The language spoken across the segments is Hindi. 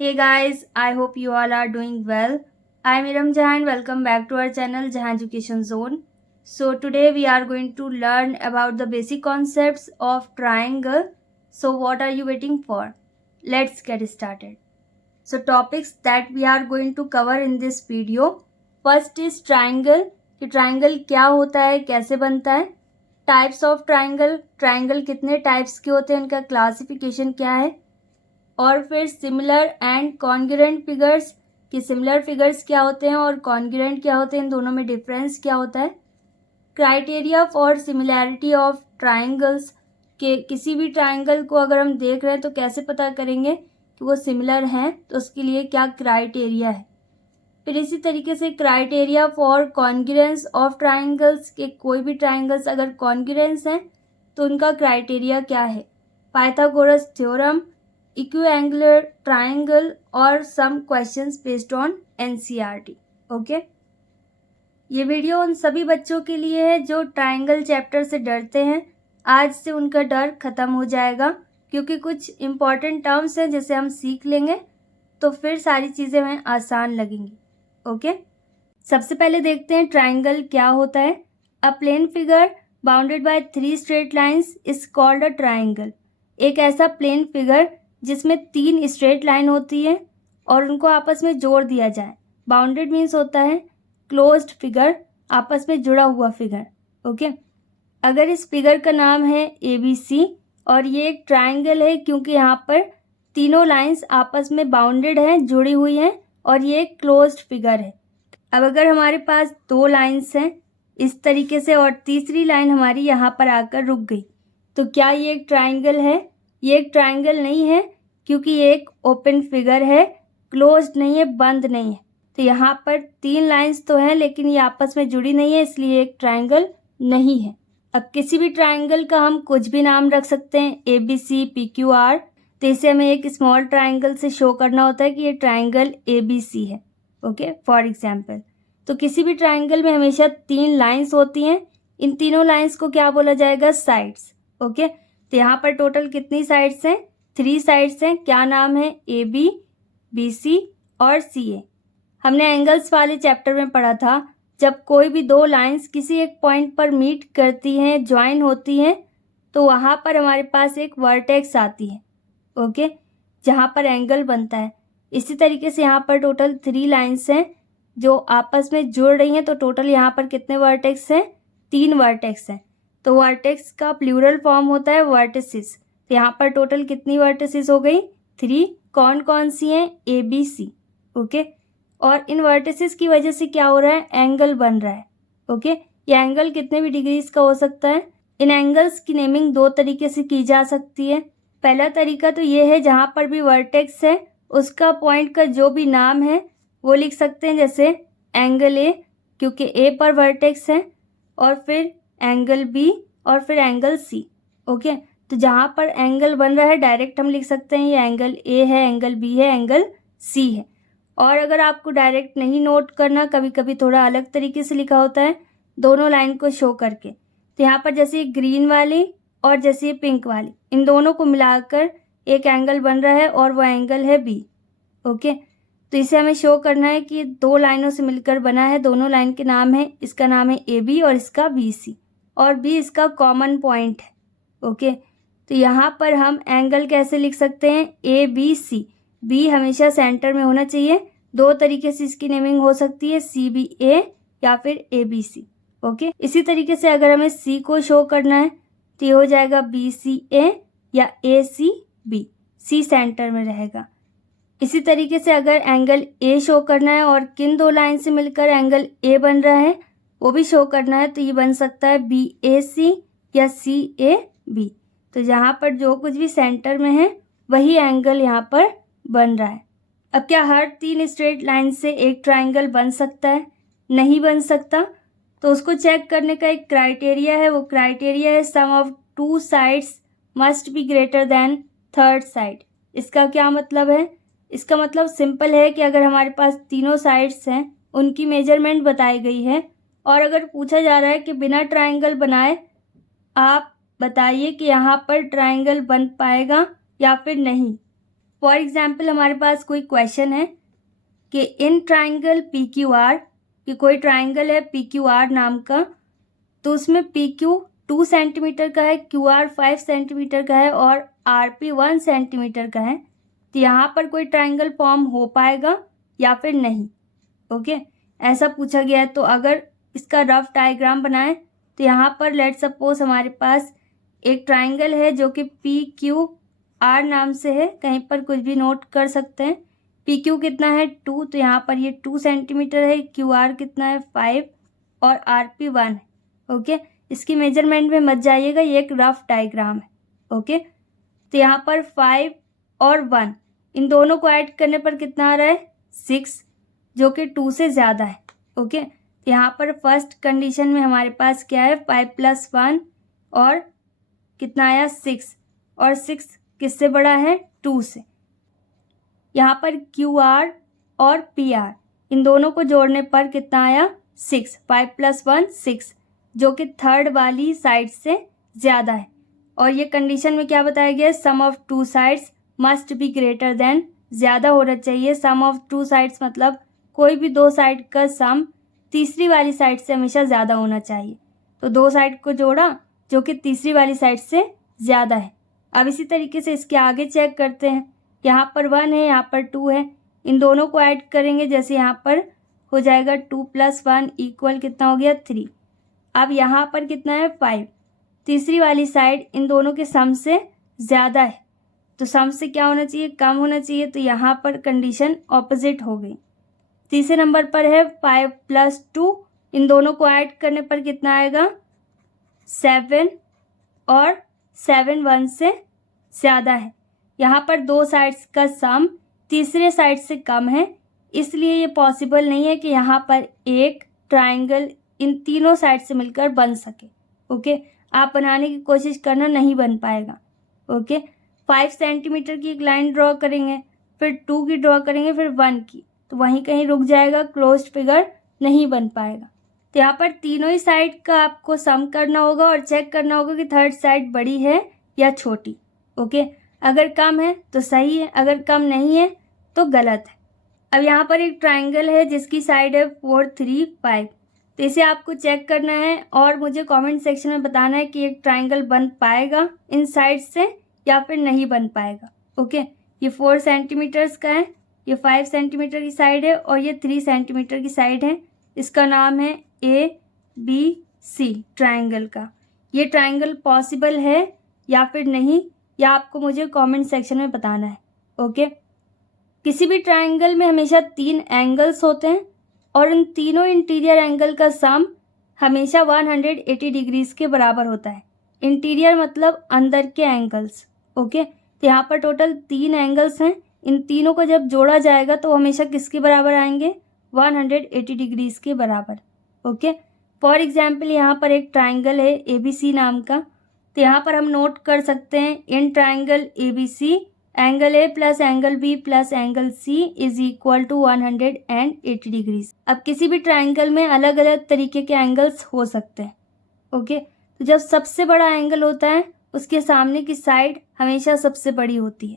Hey guys, I hope you all are doing well. I am Iram Jahan. Welcome back to our channel Jahan Education Zone. So today we are going to learn about the basic concepts of triangle. So what are you waiting for? Let's get started. So topics that we are going to cover in this video. First is triangle. कि triangle क्या होता है, कैसे बनता है. टाइप्स ऑफ ट्राइंगल, ट्राइंगल कितने टाइप्स के होते हैं, इनका क्लासिफिकेशन क्या है. और फिर सिमिलर एंड कॉन्ग्रुएंट फिगर्स कि सिमिलर फिगर्स क्या होते हैं और कॉन्ग्रुएंट क्या होते हैं, इन दोनों में डिफरेंस क्या होता है. Criteria for similarity of triangles के किसी भी ट्राइंगल को अगर हम देख रहे हैं तो कैसे पता करेंगे कि वो सिमिलर हैं, तो उसके लिए क्या क्राइटेरिया है. फिर इसी तरीके से criteria for congruence of triangles के कोई भी ट्राइंगल्स अगर कॉन्ग्रुएंस हैं तो उनका क्राइटेरिया क्या है. पाइथागोरस थ्योरम, इक्विएंगुलर ट्राइंगल और some questions based on NCERT. Okay, ये वीडियो उन सभी बच्चों के लिए है जो ट्राइंगल चैप्टर से डरते हैं. आज से उनका डर खत्म हो जाएगा क्योंकि कुछ इम्पॉर्टेंट टर्म्स हैं जिसे हम सीख लेंगे तो फिर सारी चीज़ें हमें आसान लगेंगी. ओके, सबसे पहले देखते हैं ट्राइंगल क्या होता है. A plane figure bounded by 3 straight lines is called a triangle. एक ऐसा प्लेन फिगर जिसमें 3 स्ट्रेट लाइन होती है और उनको आपस में जोड़ दिया जाए. बाउंडेड मीन्स होता है क्लोज्ड फिगर, आपस में जुड़ा हुआ फिगर. ओके, अगर इस फिगर का नाम है ABC और ये एक ट्राइंगल है क्योंकि यहाँ पर तीनों लाइंस आपस में बाउंडेड हैं, जुड़ी हुई हैं और ये एक क्लोज्ड फिगर है. अब अगर हमारे पास 2 लाइंस हैं इस तरीके से और तीसरी लाइन हमारी यहाँ पर आकर रुक गई, तो क्या ये एक ट्राइंगल है? ये एक ट्राइंगल नहीं है क्योंकि ये एक ओपन फिगर है, क्लोज्ड नहीं है, बंद नहीं है. तो यहाँ पर 3 लाइंस तो हैं लेकिन ये आपस में जुड़ी नहीं है, इसलिए एक ट्राइंगल नहीं है. अब किसी भी ट्राइंगल का हम कुछ भी नाम रख सकते हैं, ABC, PQR. तो इसे हमें एक स्मॉल ट्राइंगल से शो करना होता है कि ये ट्राइंगल ABC है. Okay, for example. तो किसी भी ट्राइंगल में हमेशा 3 लाइंस होती हैं. इन तीनों लाइंस को क्या बोला जाएगा? साइड्स. ओके, तो यहाँ पर टोटल कितनी साइड्स हैं? 3 साइड्स हैं. क्या नाम है? AB, BC और CA. हमने एंगल्स वाले चैप्टर में पढ़ा था जब कोई भी 2 लाइंस किसी एक पॉइंट पर मीट करती हैं, ज्वाइन होती हैं, तो वहाँ पर हमारे पास एक वर्टेक्स आती है. ओके, जहाँ पर एंगल बनता है. इसी तरीके से यहाँ पर टोटल 3 लाइंस हैं जो आपस में जुड़ रही हैं, तो टोटल यहाँ पर कितने वर्टेक्स हैं? 3 वर्टेक्स हैं. तो वर्टेक्स का प्लूरल फॉर्म होता है वर्टिसेस. तो यहाँ पर टोटल कितनी वर्टिसेस हो गई? 3. कौन कौन सी हैं? ABC. ओके, और इन वर्टिसेस की वजह से क्या हो रहा है? एंगल बन रहा है. ओके, ये एंगल कितने भी डिग्रीज का हो सकता है. इन एंगल्स की नेमिंग 2 तरीके से की जा सकती है. पहला तरीका तो ये है जहाँ पर भी वर्टेक्स है उसका पॉइंट का जो भी नाम है वो लिख सकते हैं, जैसे एंगल A क्योंकि A पर वर्टेक्स है, और फिर एंगल B और फिर एंगल C. ओके, तो जहाँ पर एंगल बन रहा है डायरेक्ट हम लिख सकते हैं ये एंगल A है, एंगल B है, एंगल C है. और अगर आपको डायरेक्ट नहीं नोट करना, कभी कभी थोड़ा अलग तरीके से लिखा होता है दोनों लाइन को शो करके. तो यहाँ पर जैसे ग्रीन वाली और जैसे पिंक वाली, इन दोनों को मिलाकर एक एंगल बन रहा है और वो एंगल है B. ओके, तो इसे हमें शो करना है कि 2 लाइनों से मिलकर बना है. दोनों लाइन के नाम है, इसका नाम है AB और इसका BC, और B इसका कॉमन पॉइंट है. ओके, तो यहाँ पर हम एंगल कैसे लिख सकते हैं? ABC. B हमेशा सेंटर में होना चाहिए. 2 तरीके से इसकी नेमिंग हो सकती है, CBA या फिर ABC. ओके, इसी तरीके से अगर हमें C को शो करना है तो ये हो जाएगा BCA या ACB. C सेंटर में रहेगा. इसी तरीके से अगर एंगल A शो करना है और किन 2 लाइन से मिलकर एंगल A बन रहा है वो भी शो करना है, तो ये बन सकता है BAC या CAB. तो जहाँ पर जो कुछ भी सेंटर में है वही एंगल यहाँ पर बन रहा है. अब क्या हर 3 स्ट्रेट लाइन से एक ट्राइंगल बन सकता है? नहीं बन सकता. तो उसको चेक करने का एक क्राइटेरिया है. वो क्राइटेरिया है sum of 2 sides must be greater than 3rd side. इसका क्या मतलब है? इसका मतलब सिंपल है कि अगर हमारे पास तीनों साइड्स हैं उनकी मेजरमेंट बताई गई है और अगर पूछा जा रहा है कि बिना ट्राइंगल बनाए आप बताइए कि यहाँ पर ट्राइंगल बन पाएगा या फिर नहीं. फॉर एग्जाम्पल हमारे पास कोई क्वेश्चन है कि in triangle P Q R, कि कोई ट्राइंगल है पी क्यू आर नाम का, तो उसमें पी क्यू 2 सेंटीमीटर का है, क्यू आर 5 सेंटीमीटर का है और आर पी 1 सेंटीमीटर का है। तो यहाँ पर कोई ट्राइंगल फॉर्म हो पाएगा या फिर नहीं। ओके, ऐसा पूछा गया है। तो अगर इसका रफ डायग्राम बनाएं तो यहाँ पर लेट सपोज हमारे पास एक ट्राइंगल है जो कि पी क्यू आर नाम से है, कहीं पर कुछ भी नोट कर सकते हैं। पी क्यू कितना है 2, तो यहाँ पर ये 2 सेंटीमीटर है, क्यू आर कितना है 5 और आर पी 1 है। ओके, इसकी मेजरमेंट में मत जाइएगा, ये एक रफ डायग्राम है। ओके, तो यहाँ पर 5 और 1 इन दोनों को ऐड करने पर कितना आ रहा है 6, जो कि 2 से ज़्यादा है। ओके, तो यहाँ पर फर्स्ट कंडीशन में हमारे पास क्या है 5 + 1 और कितना आया 6, और 6 किससे बड़ा है 2 से। यहाँ पर क्यू आर और पी आर इन दोनों को जोड़ने पर कितना आया 6, 5 + 1 6, जो कि थर्ड वाली साइड से ज़्यादा है। और ये कंडीशन में क्या बताया गया है, sum of two sides must be greater than, ज़्यादा होना चाहिए। सम ऑफ टू साइड्स मतलब कोई भी दो साइड का सम तीसरी वाली साइड से हमेशा ज़्यादा होना चाहिए। तो दो साइड को जोड़ा जो कि तीसरी वाली साइड से ज़्यादा है। अब इसी तरीके से इसके आगे चेक करते हैं। यहाँ पर 1 है, यहाँ पर 2 है, इन दोनों को ऐड करेंगे, जैसे यहाँ पर हो जाएगा 2 + 1 = कितना हो गया 3। अब यहाँ पर कितना है 5, तीसरी वाली साइड इन दोनों के सम से ज़्यादा है, तो सम से क्या होना चाहिए कम होना चाहिए। तो यहाँ पर कंडीशन ऑपोजिट हो गई। तीसरे नंबर पर है 5 + 2, इन दोनों को ऐड करने पर कितना आएगा 7, और 7 1 से ज़्यादा है। यहाँ पर दो साइड्स का सम तीसरे साइड से कम है, इसलिए ये पॉसिबल नहीं है कि यहाँ पर एक ट्राइंगल इन तीनों साइड से मिलकर बन सके। ओके, आप बनाने की कोशिश करना, नहीं बन पाएगा। ओके, 5 सेंटीमीटर की एक लाइन ड्रॉ करेंगे, फिर 2 की ड्रॉ करेंगे, फिर 1 की, तो वहीं कहीं रुक जाएगा, क्लोज्ड फिगर नहीं बन पाएगा। तो यहाँ पर तीनों ही साइड का आपको सम करना होगा और चेक करना होगा कि थर्ड साइड बड़ी है या छोटी। ओके, अगर कम है तो सही है, अगर कम नहीं है तो गलत है। अब यहाँ पर एक ट्राइंगल है जिसकी साइड है 4 3 5, तो इसे आपको चेक करना है और मुझे कमेंट सेक्शन में बताना है कि एक ट्राइंगल बन पाएगा इन साइड से या फिर नहीं बन पाएगा। ओके, ये 4 सेंटीमीटर्स का है, ये 5 सेंटीमीटर की साइड है और ये 3 सेंटीमीटर की साइड है। इसका नाम है ABC ट्राइंगल का। ये ट्राइंगल पॉसिबल है या फिर नहीं, या आपको मुझे कमेंट सेक्शन में बताना है। ओके, किसी भी ट्राइंगल में हमेशा 3 एंगल्स होते हैं और इन तीनों इंटीरियर एंगल का सम हमेशा 180 डिग्रीज के बराबर होता है। इंटीरियर मतलब अंदर के एंगल्स। ओके, तो यहाँ पर टोटल 3 एंगल्स हैं, इन तीनों को जब जोड़ा जाएगा तो हमेशा किसके बराबर आएंगे 180 डिग्रीज के बराबर। ओके, फॉर एग्जाम्पल यहाँ पर एक ट्राइंगल है ABC नाम का, तो यहाँ पर हम नोट कर सकते हैं in triangle ABC angle A + angle B + angle C = 180 degrees. अब किसी भी ट्राइंगल में अलग अलग तरीके के एंगल्स हो सकते हैं। ओके, तो जब सबसे बड़ा एंगल होता है उसके सामने की साइड हमेशा सबसे बड़ी होती है।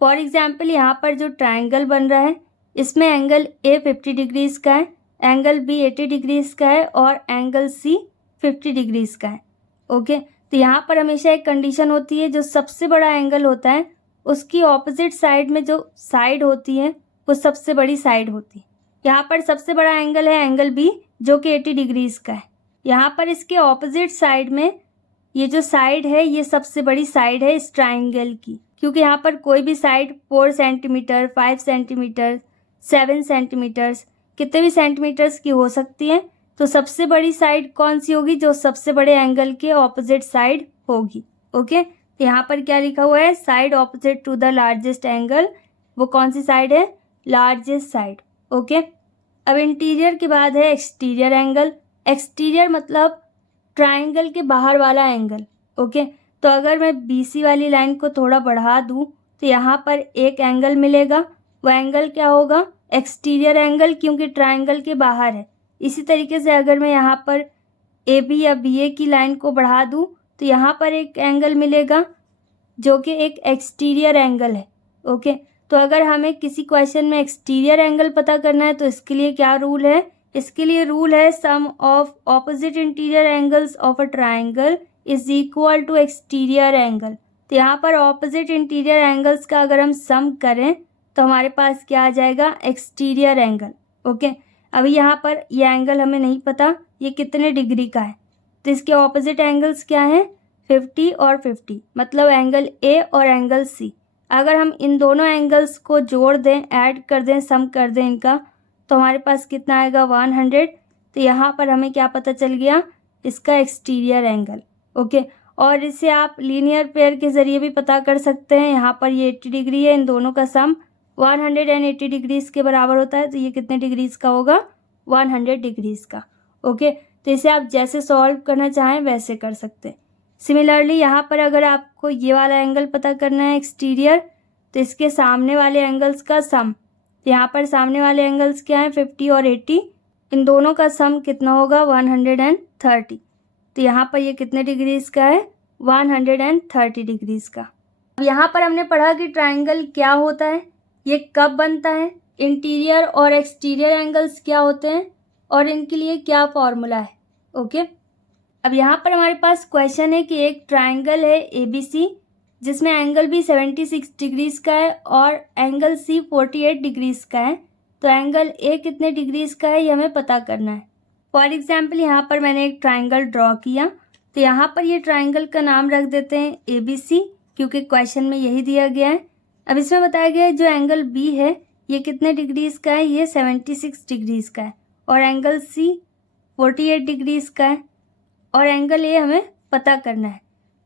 फॉर एग्जाम्पल यहाँ पर जो ट्राइंगल बन रहा है इसमें एंगल A 50 डिग्रीज का है, एंगल B 80 डिग्रीज का है और एंगल C 50 डिग्रीज का है। ओके, तो यहाँ पर हमेशा एक कंडीशन होती है, जो सबसे बड़ा एंगल होता है उसकी ऑपोजिट साइड में जो साइड होती है वो सबसे बड़ी साइड होती है। यहाँ पर सबसे बड़ा एंगल है एंगल B जो कि 80 डिग्रीज का है। यहाँ पर इसके ऑपोजिट साइड में ये जो साइड है ये सबसे बड़ी साइड है इस ट्राइंगल की, क्योंकि यहाँ पर कोई भी साइड 4 सेंटीमीटर 5 सेंटीमीटर 7 सेंटीमीटर्स कितने भी सेंटीमीटर्स की हो सकती है। तो सबसे बड़ी साइड कौन सी होगी, जो सबसे बड़े एंगल के ऑपोजिट साइड होगी। ओके, तो यहाँ पर क्या लिखा हुआ है, side opposite to the largest angle, वो कौन सी साइड है, लार्जेस्ट साइड। ओके, अब इंटीरियर के बाद है एक्सटीरियर एंगल। एक्सटीरियर मतलब ट्राइंगल के बाहर वाला एंगल। ओके, तो अगर मैं BC वाली लाइन को थोड़ा बढ़ा दूँ तो यहाँ पर एक एंगल मिलेगा, वो एंगल क्या होगा, एक्सटीरियर एंगल, क्योंकि ट्राइंगल के बाहर है। इसी तरीके से अगर मैं यहाँ पर AB या BA की लाइन को बढ़ा दूँ तो यहाँ पर एक एंगल मिलेगा जो कि एक एक्सटीरियर एंगल है। ओके, तो अगर हमें किसी क्वेश्चन में एक्सटीरियर एंगल पता करना है तो इसके लिए क्या रूल है, इसके लिए रूल है sum of opposite interior angles of a triangle is equal to exterior angle. तो यहाँ पर ऑपोजिट इंटीरियर एंगल्स का अगर हम सम करें तो हमारे पास क्या आ जाएगा, एक्सटीरियर एंगल। ओके, अभी यहाँ पर ये एंगल हमें नहीं पता ये कितने डिग्री का है, तो इसके ऑपोजिट एंगल्स क्या हैं, 50 और 50, मतलब एंगल ए और एंगल सी। अगर हम इन दोनों एंगल्स को जोड़ दें, ऐड कर दें, सम कर दें इनका, तो हमारे पास कितना आएगा, 100। तो यहाँ पर हमें क्या पता चल गया, इसका एक्सटीरियर एंगल। ओके, और इसे आप लीनियर पेयर के ज़रिए भी पता कर सकते हैं। यहाँ पर ये 80 डिग्री है, इन दोनों का सम 180 डिग्रीज़ के बराबर होता है, तो ये कितने डिग्रीज़ का होगा, 100 डिग्रीज़ का। ओके, तो इसे आप जैसे सॉल्व करना चाहें वैसे कर सकते हैं। सिमिलरली यहाँ पर अगर आपको ये वाला एंगल पता करना है एक्सटीरियर, तो इसके सामने वाले एंगल्स का सम, तो यहाँ पर सामने वाले एंगल्स क्या हैं, 50 और 80, इन दोनों का सम कितना होगा, 130। तो यहाँ पर ये कितने डिग्रीज़ का है, 130 डिग्रीज़ का। अब यहाँ पर हमने पढ़ा कि ट्राइंगल क्या होता है, ये कब बनता है, इंटीरियर और एक्सटीरियर एंगल्स क्या होते हैं और इनके लिए क्या फॉर्मूला है। ओके, अब यहाँ पर हमारे पास क्वेश्चन है कि एक ट्राइंगल है ABC जिसमें एंगल भी 76 डिग्रीज़ का है और एंगल C 48 डिग्रीज़ का है। तो एंगल A कितने डिग्रीज़ का है ये हमें पता करना है। फॉर एग्जाम्पल यहाँ पर मैंने एक ट्राइंगल ड्रॉ किया, तो यहाँ पर ये ट्राइंगल का नाम रख देते हैं ABC, क्योंकि क्वेश्चन में यही दिया गया है। अब इसमें बताया गया है जो एंगल B है ये कितने डिग्रीज़ का है, ये 76 डिग्रीज़ का है, और एंगल C 48 डिग्रीज़ का है, और एंगल A हमें पता करना है।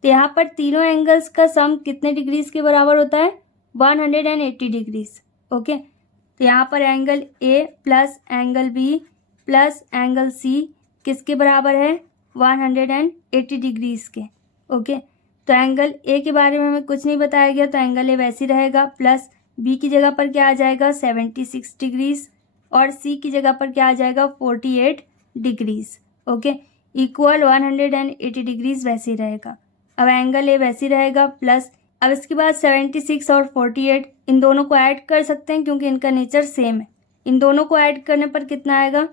तो यहाँ पर तीनों एंगल्स का सम कितने डिग्रीज़ के बराबर होता है, 180 डिग्रीज़। ओके, तो यहाँ पर angle A plus angle B plus angle C किसके बराबर है, 180 डिग्रीज़ के। ओके, तो एंगल A के बारे में हमें कुछ नहीं बताया गया, तो एंगल A वैसे ही रहेगा, प्लस B की जगह पर क्या आ जाएगा, 76 डिग्रीज़, और C की जगह पर क्या आ जाएगा, 48 डिग्रीज़। ओके, इक्वल 180 डिग्रीज़ वैसे ही रहेगा। अब एंगल A वैसे ही रहेगा, प्लस अब इसके बाद 76 और 48 इन दोनों को ऐड कर सकते हैं क्योंकि इनका नेचर सेम है। इन दोनों को ऐड करने पर कितना आएगा,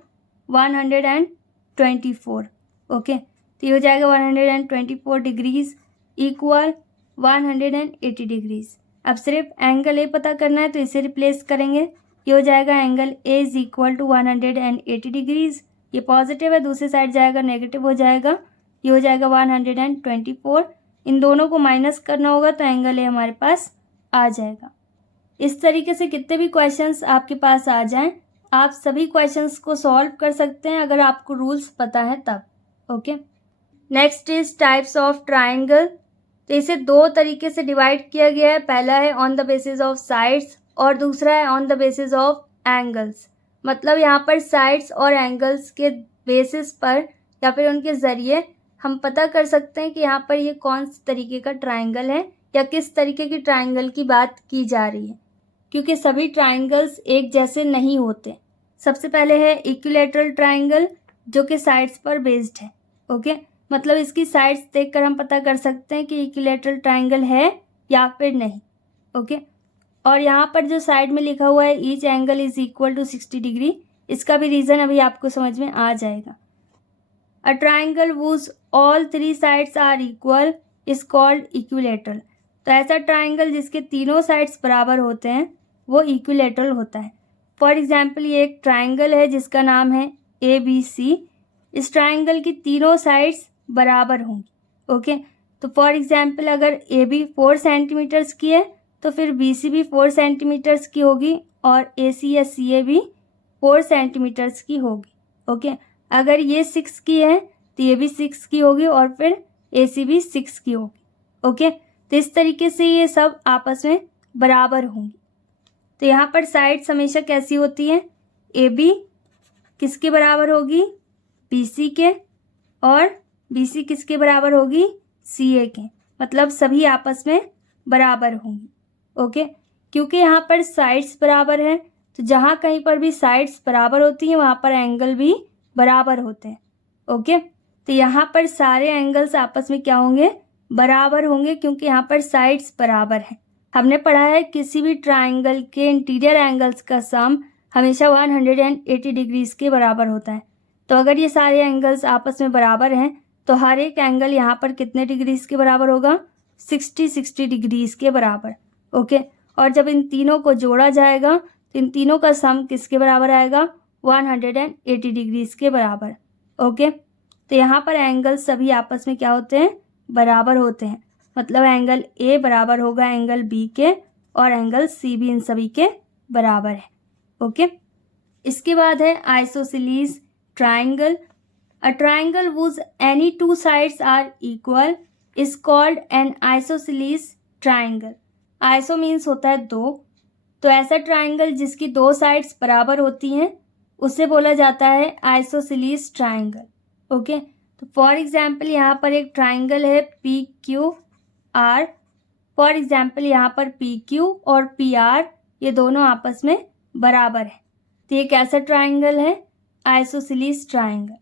124। ओके, तो ये हो जाएगा 124 डिग्रीज़ इक्वल 180 डिग्रीज़। अब सिर्फ एंगल A पता करना है तो इसे रिप्लेस करेंगे, ये हो जाएगा angle A is equal to 180 degrees. ये पॉजिटिव है, दूसरी साइड जाएगा नेगेटिव हो जाएगा, ये हो जाएगा 124। इन दोनों को माइनस करना होगा तो एंगल A हमारे पास आ जाएगा। इस तरीके से कितने भी क्वेश्चंस आपके पास आ जाएं, आप सभी क्वेश्चंस को सॉल्व कर सकते हैं अगर आपको रूल्स पता है तब। Okay, next is types of triangle. तो इसे दो तरीके से डिवाइड किया गया है, पहला है on the basis of sides और दूसरा है on the basis of angles. मतलब यहाँ पर साइड्स और एंगल्स के बेसिस पर या फिर उनके ज़रिए हम पता कर सकते हैं कि यहाँ पर ये कौन से तरीके का ट्राइंगल है या किस तरीके की ट्राइंगल की बात की जा रही है, क्योंकि सभी ट्राइंगल्स एक जैसे नहीं होते। सबसे पहले है इक्विलैटरल ट्राइंगल जो कि साइड्स पर बेस्ड है। ओके, मतलब इसकी साइड्स देखकर हम पता कर सकते हैं कि इक्विलैटरल ट्राइंगल है या फिर नहीं। ओके, और यहाँ पर जो साइड में लिखा हुआ है each angle is equal to 60 degree, इसका भी रीज़न अभी आपको समझ में आ जाएगा। A triangle whose all three sides are equal is called equilateral। तो ऐसा ट्राइंगल जिसके तीनों साइड्स बराबर होते हैं वो इक्विलैटरल होता है। फॉर एग्जाम्पल ये एक ट्राइंगल है जिसका नाम है ABC। इस ट्राइंगल की तीनों साइड्स बराबर होंगी। ओके, तो फॉर एग्जाम्पल अगर AB 4 सेंटीमीटर्स की है तो फिर BC भी 4 सेंटीमीटर्स की होगी और AC या CA भी 4 सेंटीमीटर्स की होगी। ओके, अगर ये 6 की है तो ये भी 6 की होगी और फिर AC भी 6 की होगी। ओके, तो इस तरीके से ये सब आपस में बराबर होंगी। तो यहाँ पर साइड्स हमेशा कैसी होती हैं, AB किसके बराबर होगी, BC के, और BC किसके बराबर होगी, CA के, मतलब सभी आपस में बराबर होंगी। ओके, क्योंकि यहाँ पर साइड्स बराबर हैं तो जहाँ कहीं पर भी साइड्स बराबर होती हैं वहाँ पर एंगल भी बराबर होते हैं। ओके, तो यहाँ पर सारे एंगल्स आपस में क्या होंगे, बराबर होंगे, क्योंकि यहाँ पर साइड्स बराबर हैं। हमने पढ़ा है किसी भी ट्राइंगल के इंटीरियर एंगल्स का सम हमेशा 180 डिग्रीज के बराबर होता है। तो अगर ये सारे एंगल्स आपस में बराबर हैं तो हर एक एंगल यहाँ पर कितने डिग्रीज के बराबर होगा? 60 डिग्रीज के बराबर। ओके, और जब इन तीनों को जोड़ा जाएगा तो इन तीनों का सम किसके बराबर आएगा? 180 डिग्रीज के बराबर। ओके, तो यहाँ पर एंगल्स सभी आपस में क्या होते हैं? बराबर होते हैं। मतलब एंगल ए बराबर होगा एंगल बी के और एंगल सी भी इन सभी के बराबर है। ओके, इसके बाद है isosceles triangle. A triangle whose any two sides are equal is called an isosceles triangle. Iso means होता है दो, तो ऐसा ट्राइंगल जिसकी दो साइड्स बराबर होती हैं उसे बोला जाता है आइसोसेलेस ट्राइंगल। ओके, तो फॉर एग्जाम्पल यहाँ पर एक ट्राइंगल है P Q R. For example यहाँ पर पी क्यू और पी आर ये दोनों आपस में बराबर है, तो ये कैसा ट्राइंगल है? Isosceles triangle.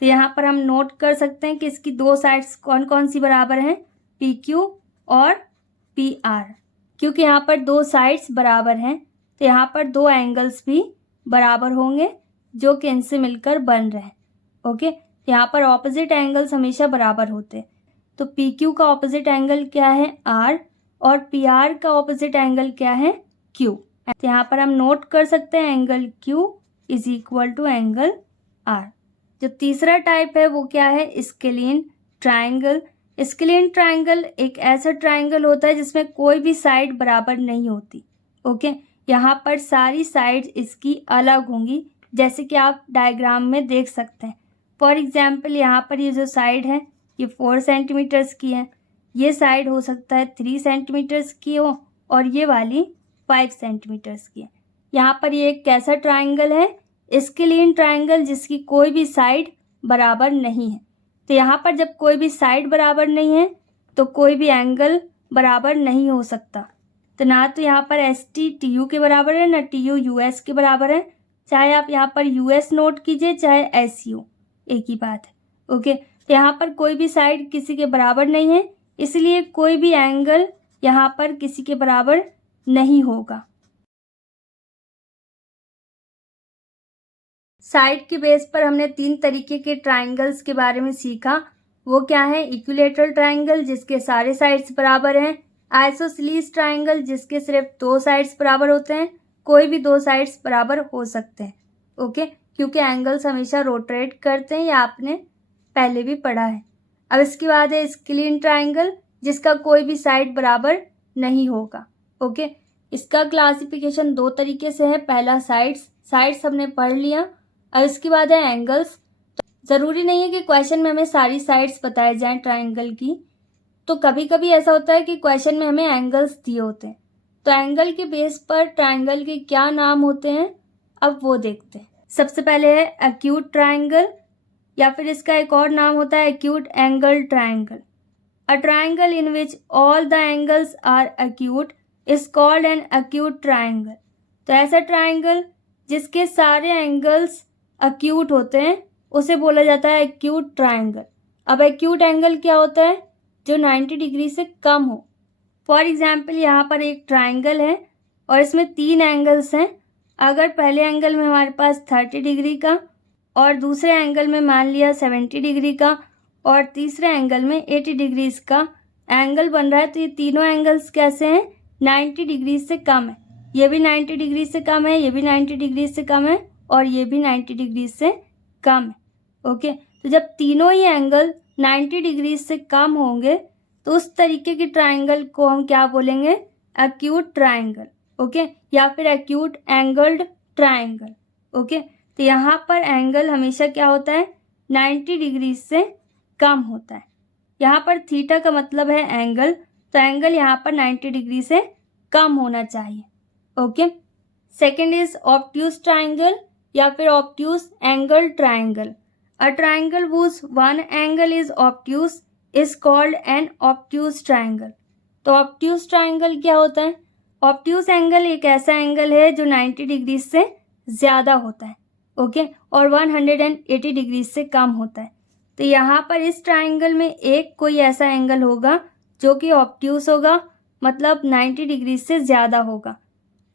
तो यहाँ पर हम नोट कर सकते हैं कि इसकी दो साइड्स कौन कौन सी बराबर हैं? पी क्यू और पी आर। क्योंकि यहाँ पर दो साइड्स बराबर हैं तो यहाँ पर दो एंगल्स भी बराबर होंगे जो कि इनसे मिलकर बन रहे हैं। ओके, यहाँ पर ऑपोजिट एंगल्स हमेशा बराबर होते हैं। तो पी क्यू का ऑपोजिट एंगल क्या है? आर, और पी आर का ऑपोजिट एंगल क्या है? क्यू। तो यहाँ पर हम नोट कर सकते हैं angle Q is equal to angle R. जो तीसरा टाइप है वो क्या है? Scalene triangle. स्केलिन ट्राइंगल एक ऐसा ट्राइंगल होता है जिसमें कोई भी साइड बराबर नहीं होती। ओके, यहाँ पर सारी साइड्स इसकी अलग होंगी, जैसे कि आप डायग्राम में देख सकते हैं। फॉर एग्जाम्पल यहाँ पर ये जो साइड है ये 4 सेंटीमीटर्स की है, ये साइड हो सकता है 3 सेंटीमीटर्स की हो और ये वाली 5 सेंटीमीटर्स की है। यहाँ पर ये एक कैसा ट्राइंगल है? स्केलिन ट्राइंगल जिसकी कोई भी साइड बराबर नहीं है। तो यहाँ पर जब कोई भी साइड बराबर नहीं है तो कोई भी एंगल बराबर नहीं हो सकता। तो ना तो यहाँ पर एस टी टी यू के बराबर है ना टी यू यू एस के बराबर है। चाहे आप यहाँ पर यू एस नोट कीजिए चाहे एस यू, एक ही बात है। ओके, तो यहाँ पर कोई भी साइड किसी के बराबर नहीं है, इसलिए कोई भी एंगल यहाँ पर किसी के बराबर नहीं होगा। साइड के बेस पर हमने 3 तरीके के ट्राइंगल्स के बारे में सीखा। वो क्या है? इक्विलेटरल ट्राइंगल जिसके सारे साइड्स बराबर हैं, आइसोसेलेस ट्राइंगल जिसके सिर्फ 2 साइड्स बराबर होते हैं, कोई भी 2 साइड्स बराबर हो सकते हैं। ओके, क्योंकि एंगल्स हमेशा रोटेट करते हैं, ये आपने पहले भी पढ़ा है। अब इसके बाद है स्केलिन ट्राइंगल जिसका कोई भी साइड बराबर नहीं होगा। ओके, इसका क्लासिफिकेशन 2 तरीके से है। पहला साइड्स हमने पढ़ लिया। अब इसके बाद है एंगल्स। तो ज़रूरी नहीं है कि क्वेश्चन में हमें सारी साइड्स बताए जाएं ट्राइंगल की, तो कभी कभी ऐसा होता है कि क्वेश्चन में हमें एंगल्स दिए होते हैं। तो एंगल के बेस पर ट्राइंगल के क्या नाम होते हैं अब वो देखते हैं। सबसे पहले है एक्यूट ट्राइंगल, या फिर इसका एक और नाम होता है acute angle triangle. A triangle in which all the angles are acute is called an acute triangle. तो ऐसा ट्राइंगल जिसके सारे एंगल्स एक्यूट होते हैं उसे बोला जाता है एक्यूट ट्राइंगल। अब एक्यूट एंगल क्या होता है? जो 90 डिग्री से कम हो। फॉर एग्जाम्पल यहाँ पर एक ट्राइंगल है और इसमें 3 एंगल्स हैं। अगर पहले एंगल में हमारे पास 30 डिग्री का और दूसरे एंगल में मान लिया 70 डिग्री का और तीसरे एंगल में 80 डिग्रीज का एंगल बन रहा है, तो ये तीनों एंगल्स कैसे हैं? 90 डिग्री से कम है। ये भी 90 डिग्री से कम है, ये भी 90 डिग्री से कम है और ये भी 90 डिग्री से कम है। ओके, तो जब तीनों ही एंगल 90 डिग्री से कम होंगे तो उस तरीके के ट्राइंगल को हम क्या बोलेंगे? Acute triangle. ओके, या फिर एक्यूट एंगल्ड ट्राइंगल। ओके, तो यहाँ पर एंगल हमेशा क्या होता है? 90 डिग्री से कम होता है। यहाँ पर थीटा का मतलब है एंगल, तो एंगल यहाँ पर 90 डिग्री से कम होना चाहिए। Okay, second is obtuse triangle या फिर obtuse angle triangle. A triangle whose one angle is obtuse is called an obtuse triangle। तो ऑब्ट्यूज ट्राइंगल क्या होता है? ऑब्ट्यूज एंगल एक ऐसा एंगल है जो 90 डिग्री से ज़्यादा होता है। ओके, और 180 डिग्री से कम होता है। तो यहाँ पर इस ट्राइंगल में एक कोई ऐसा एंगल होगा जो कि ऑब्ट्यूज होगा, मतलब 90 डिग्री से ज़्यादा होगा।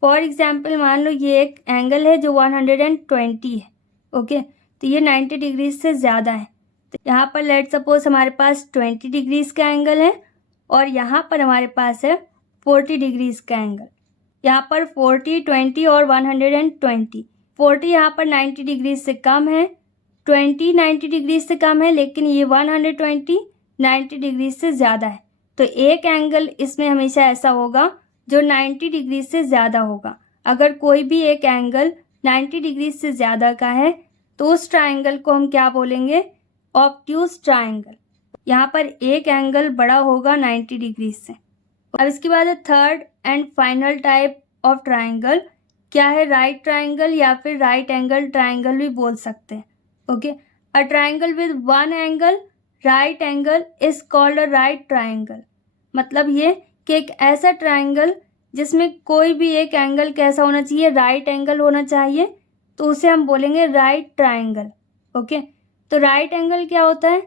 फॉर एग्जाम्पल मान लो ये एक एंगल है जो 120 है, ओके, तो ये 90 डिग्री से ज़्यादा है। तो यहाँ पर लेट सपोज हमारे पास 20 डिग्रीज का एंगल है और यहाँ पर हमारे पास है 40 डिग्रीज का एंगल। यहाँ पर 40, 20 और 120। 40 यहाँ पर 90 डिग्री से कम है, 20 90 डिग्री से कम है, लेकिन ये 120 90 डिग्री से ज़्यादा है। तो एक एंगल इसमें हमेशा ऐसा होगा जो 90 डिग्री से ज़्यादा होगा। अगर कोई भी एक एंगल 90 डिग्री से ज़्यादा का है तो उस ट्राइंगल को हम क्या बोलेंगे? Obtuse triangle. यहाँ पर एक एंगल बड़ा होगा 90 डिग्री से। अब इसके बाद third and final type of triangle क्या है? राइट ट्राइंगल या फिर राइट एंगल ट्राइंगल भी बोल सकते हैं, okay. A triangle with one angle right angle is called a right triangle. मतलब ये कि एक ऐसा ट्राइंगल जिसमें कोई भी एक एंगल कैसा होना चाहिए? राइट एंगल होना चाहिए, तो उसे हम बोलेंगे राइट ट्राइंगल, ओके। तो राइट एंगल क्या होता है?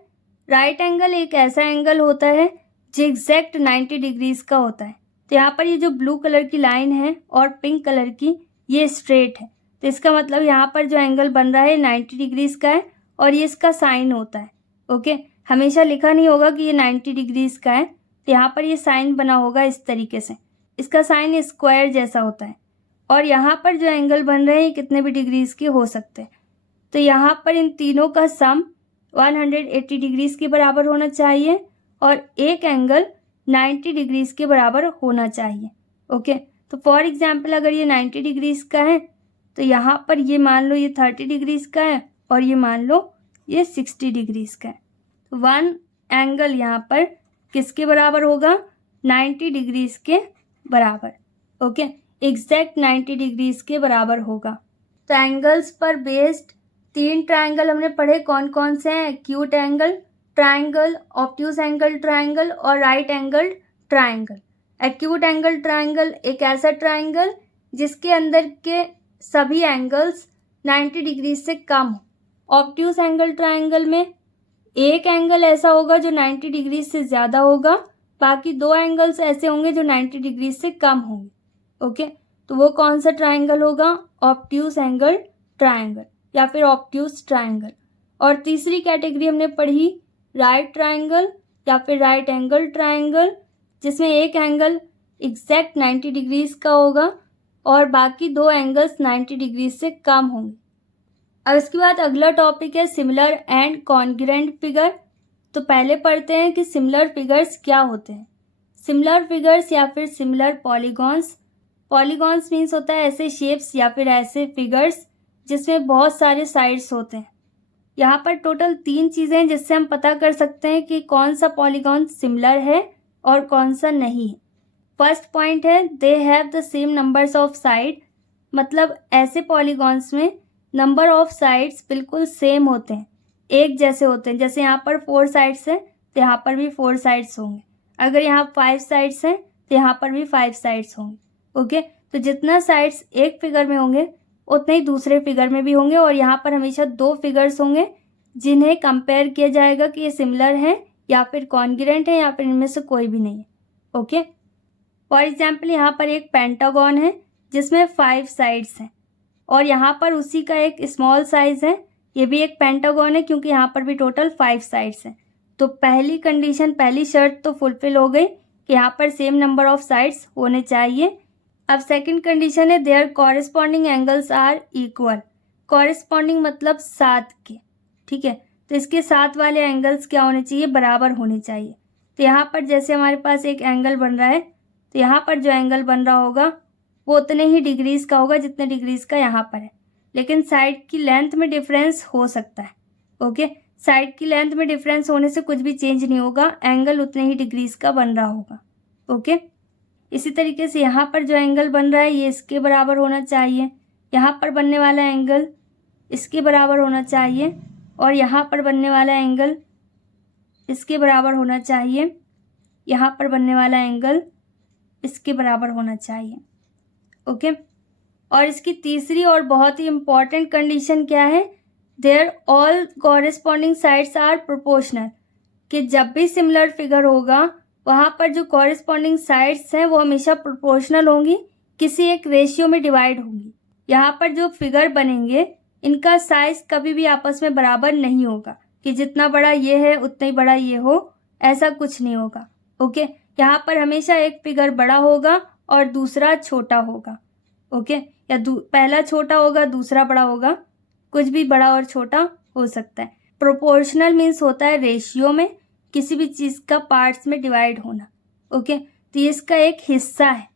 राइट एंगल एक ऐसा एंगल होता है जो एग्जैक्ट 90 डिग्रीज का होता है। तो यहाँ पर ये जो ब्लू कलर की लाइन है और पिंक कलर की, ये स्ट्रेट है, तो इसका मतलब यहाँ पर जो एंगल बन रहा है 90 डिग्रीज का है और ये इसका साइन होता है, ओके। हमेशा लिखा नहीं होगा कि ये 90 डिग्रीज का है, तो यहाँ पर ये साइन बना होगा इस तरीके से। इसका साइन स्क्वायर जैसा होता है और यहाँ पर जो एंगल बन रहे हैं कितने भी डिग्रीज के हो सकते हैं। तो यहाँ पर इन तीनों का सम 180 डिग्रीज के बराबर होना चाहिए और एक एंगल 90 डिग्रीज के बराबर होना चाहिए, ओके। तो फॉर एग्जाम्पल अगर ये 90 डिग्रीज का है तो यहाँ पर ये मान लो ये 30 डिग्रीज का है और ये मान लो ये 60 डिग्रीज का है। तो वन एंगल यहाँ पर किसके बराबर होगा? 90 डिग्रीज के बराबर, ओके, एग्जैक्ट 90 डिग्रीज के बराबर होगा। तो एंगल्स पर बेस्ड 3 ट्राइंगल हमने पढ़े, कौन कौन से हैं? Acute angle triangle, obtuse angle triangle और right angle triangle. Acute angle triangle एक ऐसा ट्राइंगल जिसके अंदर के सभी एंगल्स 90 डिग्री से कम हो। ऑब्ट्यूज एंगल ट्राइंगल में एक एंगल ऐसा होगा जो 90 डिग्री से ज़्यादा होगा, बाकी 2 एंगल्स ऐसे होंगे जो 90 डिग्री से कम होंगे, ओके। तो वो कौन सा ट्राइंगल होगा? ऑब्ट्यूज एंगल ट्राइंगल या फिर ऑब्ट्यूज ट्राइंगल। और तीसरी कैटेगरी हमने पढ़ी राइट ट्राइंगल या फिर राइट एंगल ट्राइंगल, जिसमें एक एंगल एग्जैक्ट 90 डिग्रीज का होगा और बाकी 2 एंगल्स 90 डिग्री से कम होंगे। अब इसके बाद अगला टॉपिक है सिमिलर एंड कॉन्ग्रुएंट फिगर। तो पहले पढ़ते हैं कि सिमिलर फिगर्स क्या होते हैं। सिमिलर फिगर्स या फिर सिमिलर पॉलीगॉन्स। पॉलीगॉन्स मीन्स होता है ऐसे शेप्स या फिर ऐसे फिगर्स जिसमें बहुत सारे साइड्स होते हैं। यहाँ पर टोटल 3 चीज़ें हैं जिससे हम पता कर सकते हैं कि कौन सा पॉलीगॉन सिमिलर है और कौन सा नहीं है। फर्स्ट पॉइंट है they have the same numbers of side. मतलब ऐसे पॉलीगॉन्स में नंबर ऑफ साइड्स बिल्कुल सेम होते हैं, एक जैसे होते हैं। जैसे यहाँ पर 4 साइड्स हैं तो यहाँ पर भी 4 साइड्स होंगे। अगर यहाँ 5 साइड्स हैं तो यहाँ पर भी 5 साइड्स होंगे, ओके। तो जितना साइड्स एक फिगर में होंगे उतने ही दूसरे फिगर में भी होंगे और यहाँ पर हमेशा 2 फिगर्स होंगे जिन्हें कंपेयर किया जाएगा कि ये सिमिलर हैं या फिर कॉन्ग्रुएंट है या फिर इनमें से कोई भी नहीं है, ओके। फॉर एग्जाम्पल यहाँ पर एक पेंटागन है जिसमें 5 साइड्स हैं और यहाँ पर उसी का एक स्मॉल साइज है, ये भी एक पेंटागन है क्योंकि यहाँ पर भी टोटल 5 साइड्स हैं। तो पहली कंडीशन, पहली शर्त तो फुलफिल हो गई कि यहाँ पर सेम नंबर ऑफ साइड्स होने चाहिए। अब सेकंड कंडीशन है there corresponding angles are equal. Corresponding मतलब साथ के, ठीक है। तो इसके साथ वाले एंगल्स क्या होने चाहिए? बराबर होने चाहिए। तो यहाँ पर जैसे हमारे पास एक एंगल बन रहा है तो यहाँ पर जो एंगल बन रहा होगा वो उतने ही डिग्रीज का होगा जितने डिग्रीज का यहाँ पर है, लेकिन साइड की लेंथ में डिफरेंस हो सकता है, ओके। साइड की लेंथ में डिफरेंस होने से कुछ भी चेंज नहीं होगा, एंगल उतने ही डिग्रीज का बन रहा होगा, ओके। इसी तरीके से यहाँ पर जो एंगल बन रहा है ये इसके बराबर होना चाहिए, यहाँ पर बनने वाला एंगल इसके बराबर होना चाहिए और यहाँ पर बनने वाला एंगल इसके बराबर होना चाहिए, यहाँ पर बनने वाला एंगल इसके बराबर होना चाहिए, ओके। और इसकी तीसरी और बहुत ही इम्पॉर्टेंट कंडीशन क्या है? There all corresponding sides are proportional. कि जब भी सिमिलर फिगर होगा वहाँ पर जो कॉरेस्पॉन्डिंग साइड्स हैं वो हमेशा प्रोपोर्शनल होंगी, किसी एक रेशियो में डिवाइड होंगी। यहाँ पर जो फिगर बनेंगे इनका साइज कभी भी आपस में बराबर नहीं होगा कि जितना बड़ा ये है उतना ही बड़ा ये हो, ऐसा कुछ नहीं होगा। ओके, यहाँ पर हमेशा एक फिगर बड़ा होगा और दूसरा छोटा होगा। ओके, या पहला छोटा होगा दूसरा बड़ा होगा, कुछ भी बड़ा और छोटा हो सकता है। प्रोपोर्शनल मीन्स होता है रेशियो में किसी भी चीज़ का पार्ट्स में डिवाइड होना। ओके, तो ये इसका एक हिस्सा है।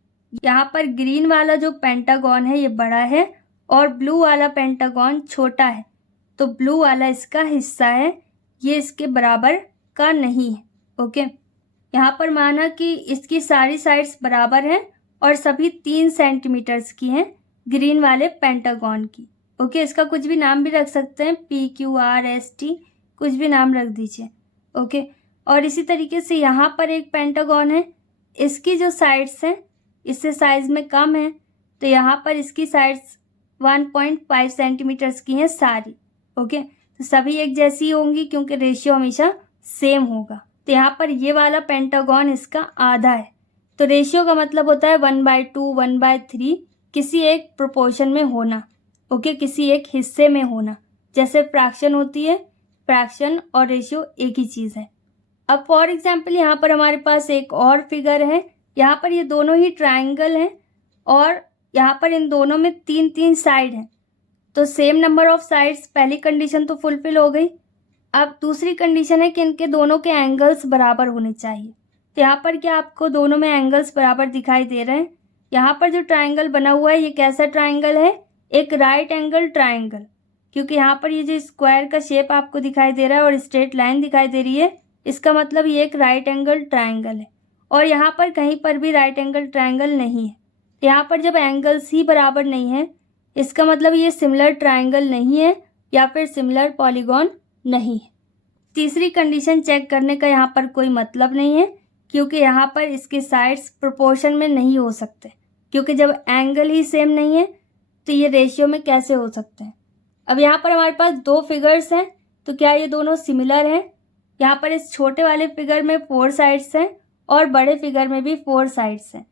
यहाँ पर ग्रीन वाला जो पेंटागन है ये बड़ा है और ब्लू वाला पेंटागन छोटा है, तो ब्लू वाला इसका हिस्सा है, ये इसके बराबर का नहीं है। ओके, यहाँ पर माना कि इसकी सारी साइड्स बराबर हैं और सभी 3 सेंटीमीटर्स की हैं ग्रीन वाले पेंटागन की। ओके, इसका कुछ भी नाम भी रख सकते हैं, PQRST कुछ भी नाम रख दीजिए। ओके, और इसी तरीके से यहाँ पर एक पेंटागन है, इसकी जो साइड्स हैं इससे साइज में कम है, तो यहाँ पर इसकी साइड्स 1.5 सेंटीमीटर्स की हैं सारी। ओके, तो सभी एक जैसी होंगी क्योंकि रेशियो हमेशा सेम होगा। तो यहाँ पर ये वाला पेंटागन इसका आधा है, तो रेशियो का मतलब होता है 1/2, 1/3 किसी एक प्रोपोर्शन में होना। ओके, किसी एक हिस्से में होना, जैसे फ्रैक्शन होती है, फ्रैक्शन और रेशियो एक ही चीज़ है। अब फॉर एग्जांपल यहाँ पर हमारे पास एक और फिगर है, यहाँ पर ये दोनों ही ट्राइंगल हैं और यहाँ पर इन दोनों में 3-3 साइड हैं, तो सेम नंबर ऑफ साइड्स, पहली कंडीशन तो फुलफिल हो गई। अब दूसरी कंडीशन है कि इनके दोनों के एंगल्स बराबर होने चाहिए। तो यहाँ पर क्या आपको दोनों में एंगल्स बराबर दिखाई दे रहे हैं? यहाँ पर जो ट्राइंगल बना हुआ है ये कैसा ट्राइंगल है? एक राइट एंगल ट्राइंगल, क्योंकि यहाँ पर ये जो स्क्वायर का शेप आपको दिखाई दे रहा है और स्ट्रेट लाइन दिखाई दे रही है, इसका मतलब ये एक राइट एंगल ट्राइंगल है। और यहाँ पर कहीं पर भी राइट एंगल ट्राइंगल नहीं है। यहाँ पर जब एंगल्स ही बराबर नहीं है, इसका मतलब ये सिमिलर ट्राइंगल नहीं है या फिर सिमिलर पॉलीगॉन नहीं है। तीसरी कंडीशन चेक करने का यहाँ पर कोई मतलब नहीं है, क्योंकि यहाँ पर इसके साइड्स प्रोपोर्शन में नहीं हो सकते, क्योंकि जब एंगल ही सेम नहीं है तो ये रेशियो में कैसे हो सकते हैं। अब यहाँ पर हमारे पास 2 फिगर्स हैं, तो क्या ये दोनों सिमिलर हैं? यहाँ पर इस छोटे वाले फिगर में 4 साइड्स हैं और बड़े फिगर में भी 4 साइड्स हैं,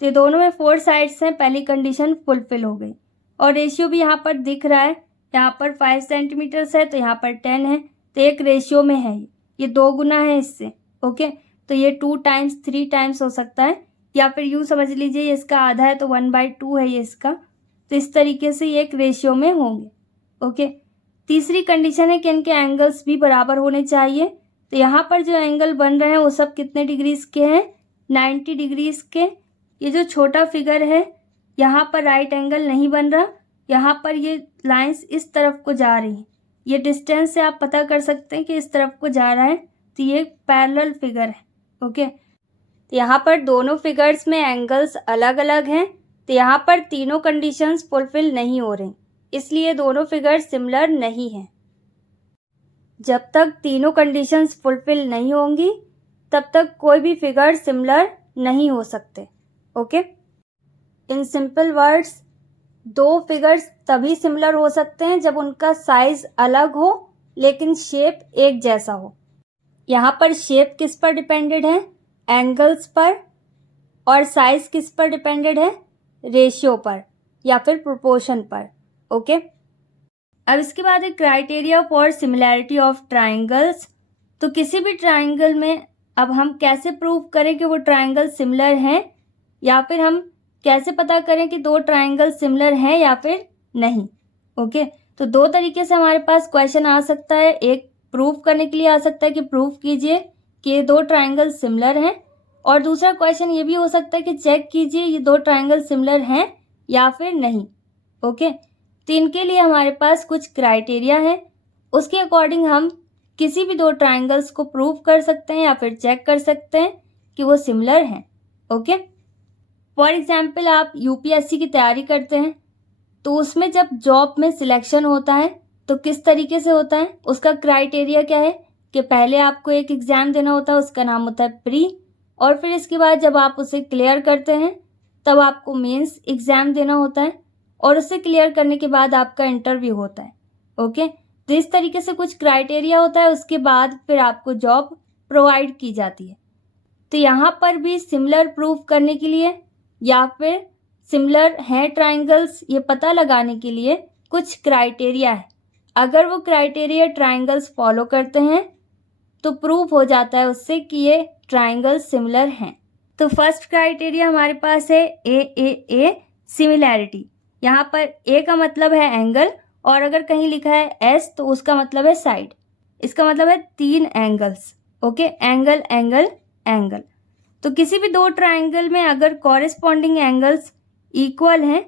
तो ये दोनों में 4 साइड्स हैं, पहली कंडीशन फुलफिल हो गई। और रेशियो भी यहाँ पर दिख रहा है, यहाँ पर 5 सेंटीमीटर्स है तो यहाँ पर 10 है, तो एक रेशियो में है, ये 2 गुना है इससे। ओके, तो ये 2 टाइम्स 3 टाइम्स हो सकता है, या फिर यूँ समझ लीजिए ये इसका आधा है तो 1/2 है ये इसका, तो इस तरीके से ये एक रेशियो में होंगे। ओके, तीसरी कंडीशन है कि इनके एंगल्स भी बराबर होने चाहिए। तो यहाँ पर जो एंगल बन रहे हैं वो सब कितने डिग्रीज के हैं? 90 डिग्रीज के। ये जो छोटा फिगर है यहाँ पर राइट एंगल नहीं बन रहा, यहाँ पर ये लाइंस इस तरफ को जा रही हैं, ये डिस्टेंस से आप पता कर सकते हैं कि इस तरफ को जा रहा है, तो ये पैरेलल फिगर है। ओके, तो यहाँ पर दोनों फिगर्स में एंगल्स अलग अलग हैं, तो यहाँ पर तीनों कंडीशंस फुलफिल नहीं हो रही, इसलिए दोनों फिगर सिमिलर नहीं हैं। जब तक तीनों कंडीशंस फुलफिल नहीं होंगी तब तक कोई भी फिगर सिमिलर नहीं हो सकते। Okay, in simple words 2 figures तभी सिमिलर हो सकते हैं जब उनका साइज अलग हो लेकिन शेप एक जैसा हो। यहाँ पर शेप किस पर डिपेंडेड है? एंगल्स पर। और साइज किस पर डिपेंडेड है? रेशियो पर या फिर प्रोपोर्शन पर। ओके, अब इसके बाद एक criteria for similarity of triangles. तो किसी भी ट्राइंगल में अब हम कैसे प्रूव करें कि वो ट्राइंगल सिमिलर हैं, या फिर हम कैसे पता करें कि 2 ट्राइंगल सिमिलर हैं या फिर नहीं। ओके, तो 2 तरीके से हमारे पास क्वेश्चन आ सकता है। एक प्रूव करने के लिए आ सकता है कि प्रूव कीजिए कि ये 2 ट्राइंगल सिमिलर हैं, और दूसरा क्वेश्चन ये भी हो सकता है कि चेक कीजिए ये 2 ट्राइंगल सिमिलर हैं या फिर नहीं। ओके, तो इनके लिए हमारे पास कुछ क्राइटेरिया है, उसके अकॉर्डिंग हम किसी भी 2 ट्राइंगल्स को प्रूव कर सकते हैं या फिर चेक कर सकते हैं कि वो सिमिलर हैं। ओके, फॉर एग्जाम्पल आप यूपीएससी की तैयारी करते हैं, तो उसमें जब जॉब में सिलेक्शन होता है तो किस तरीके से होता है? उसका क्राइटेरिया क्या है कि पहले आपको एक एग्ज़ाम देना होता है, उसका नाम होता है प्री, और फिर इसके बाद जब आप उसे क्लियर करते हैं तब आपको मेंस एग्ज़ाम देना होता है, और उसे क्लियर करने के बाद आपका इंटरव्यू होता है। ओके, तो इस तरीके से कुछ क्राइटेरिया होता है, उसके बाद फिर आपको जॉब प्रोवाइड की जाती है। तो यहाँ पर भी सिमिलर प्रूफ करने के लिए या फिर सिमिलर हैं ट्राइंगल्स ये पता लगाने के लिए कुछ क्राइटेरिया है। अगर वो क्राइटेरिया ट्राइंगल्स फॉलो करते हैं तो प्रूफ हो जाता है उससे कि ये ट्राइंगल्स सिमिलर हैं। तो फर्स्ट क्राइटेरिया हमारे पास है ए सिमिलैरिटी। यहाँ पर ए का मतलब है एंगल और अगर कहीं लिखा है एस तो उसका मतलब है साइड। इसका मतलब है 3 angles. Okay, angle angle angle. तो किसी भी 2 ट्राइंगल में अगर कॉरेस्पॉन्डिंग एंगल्स इक्वल हैं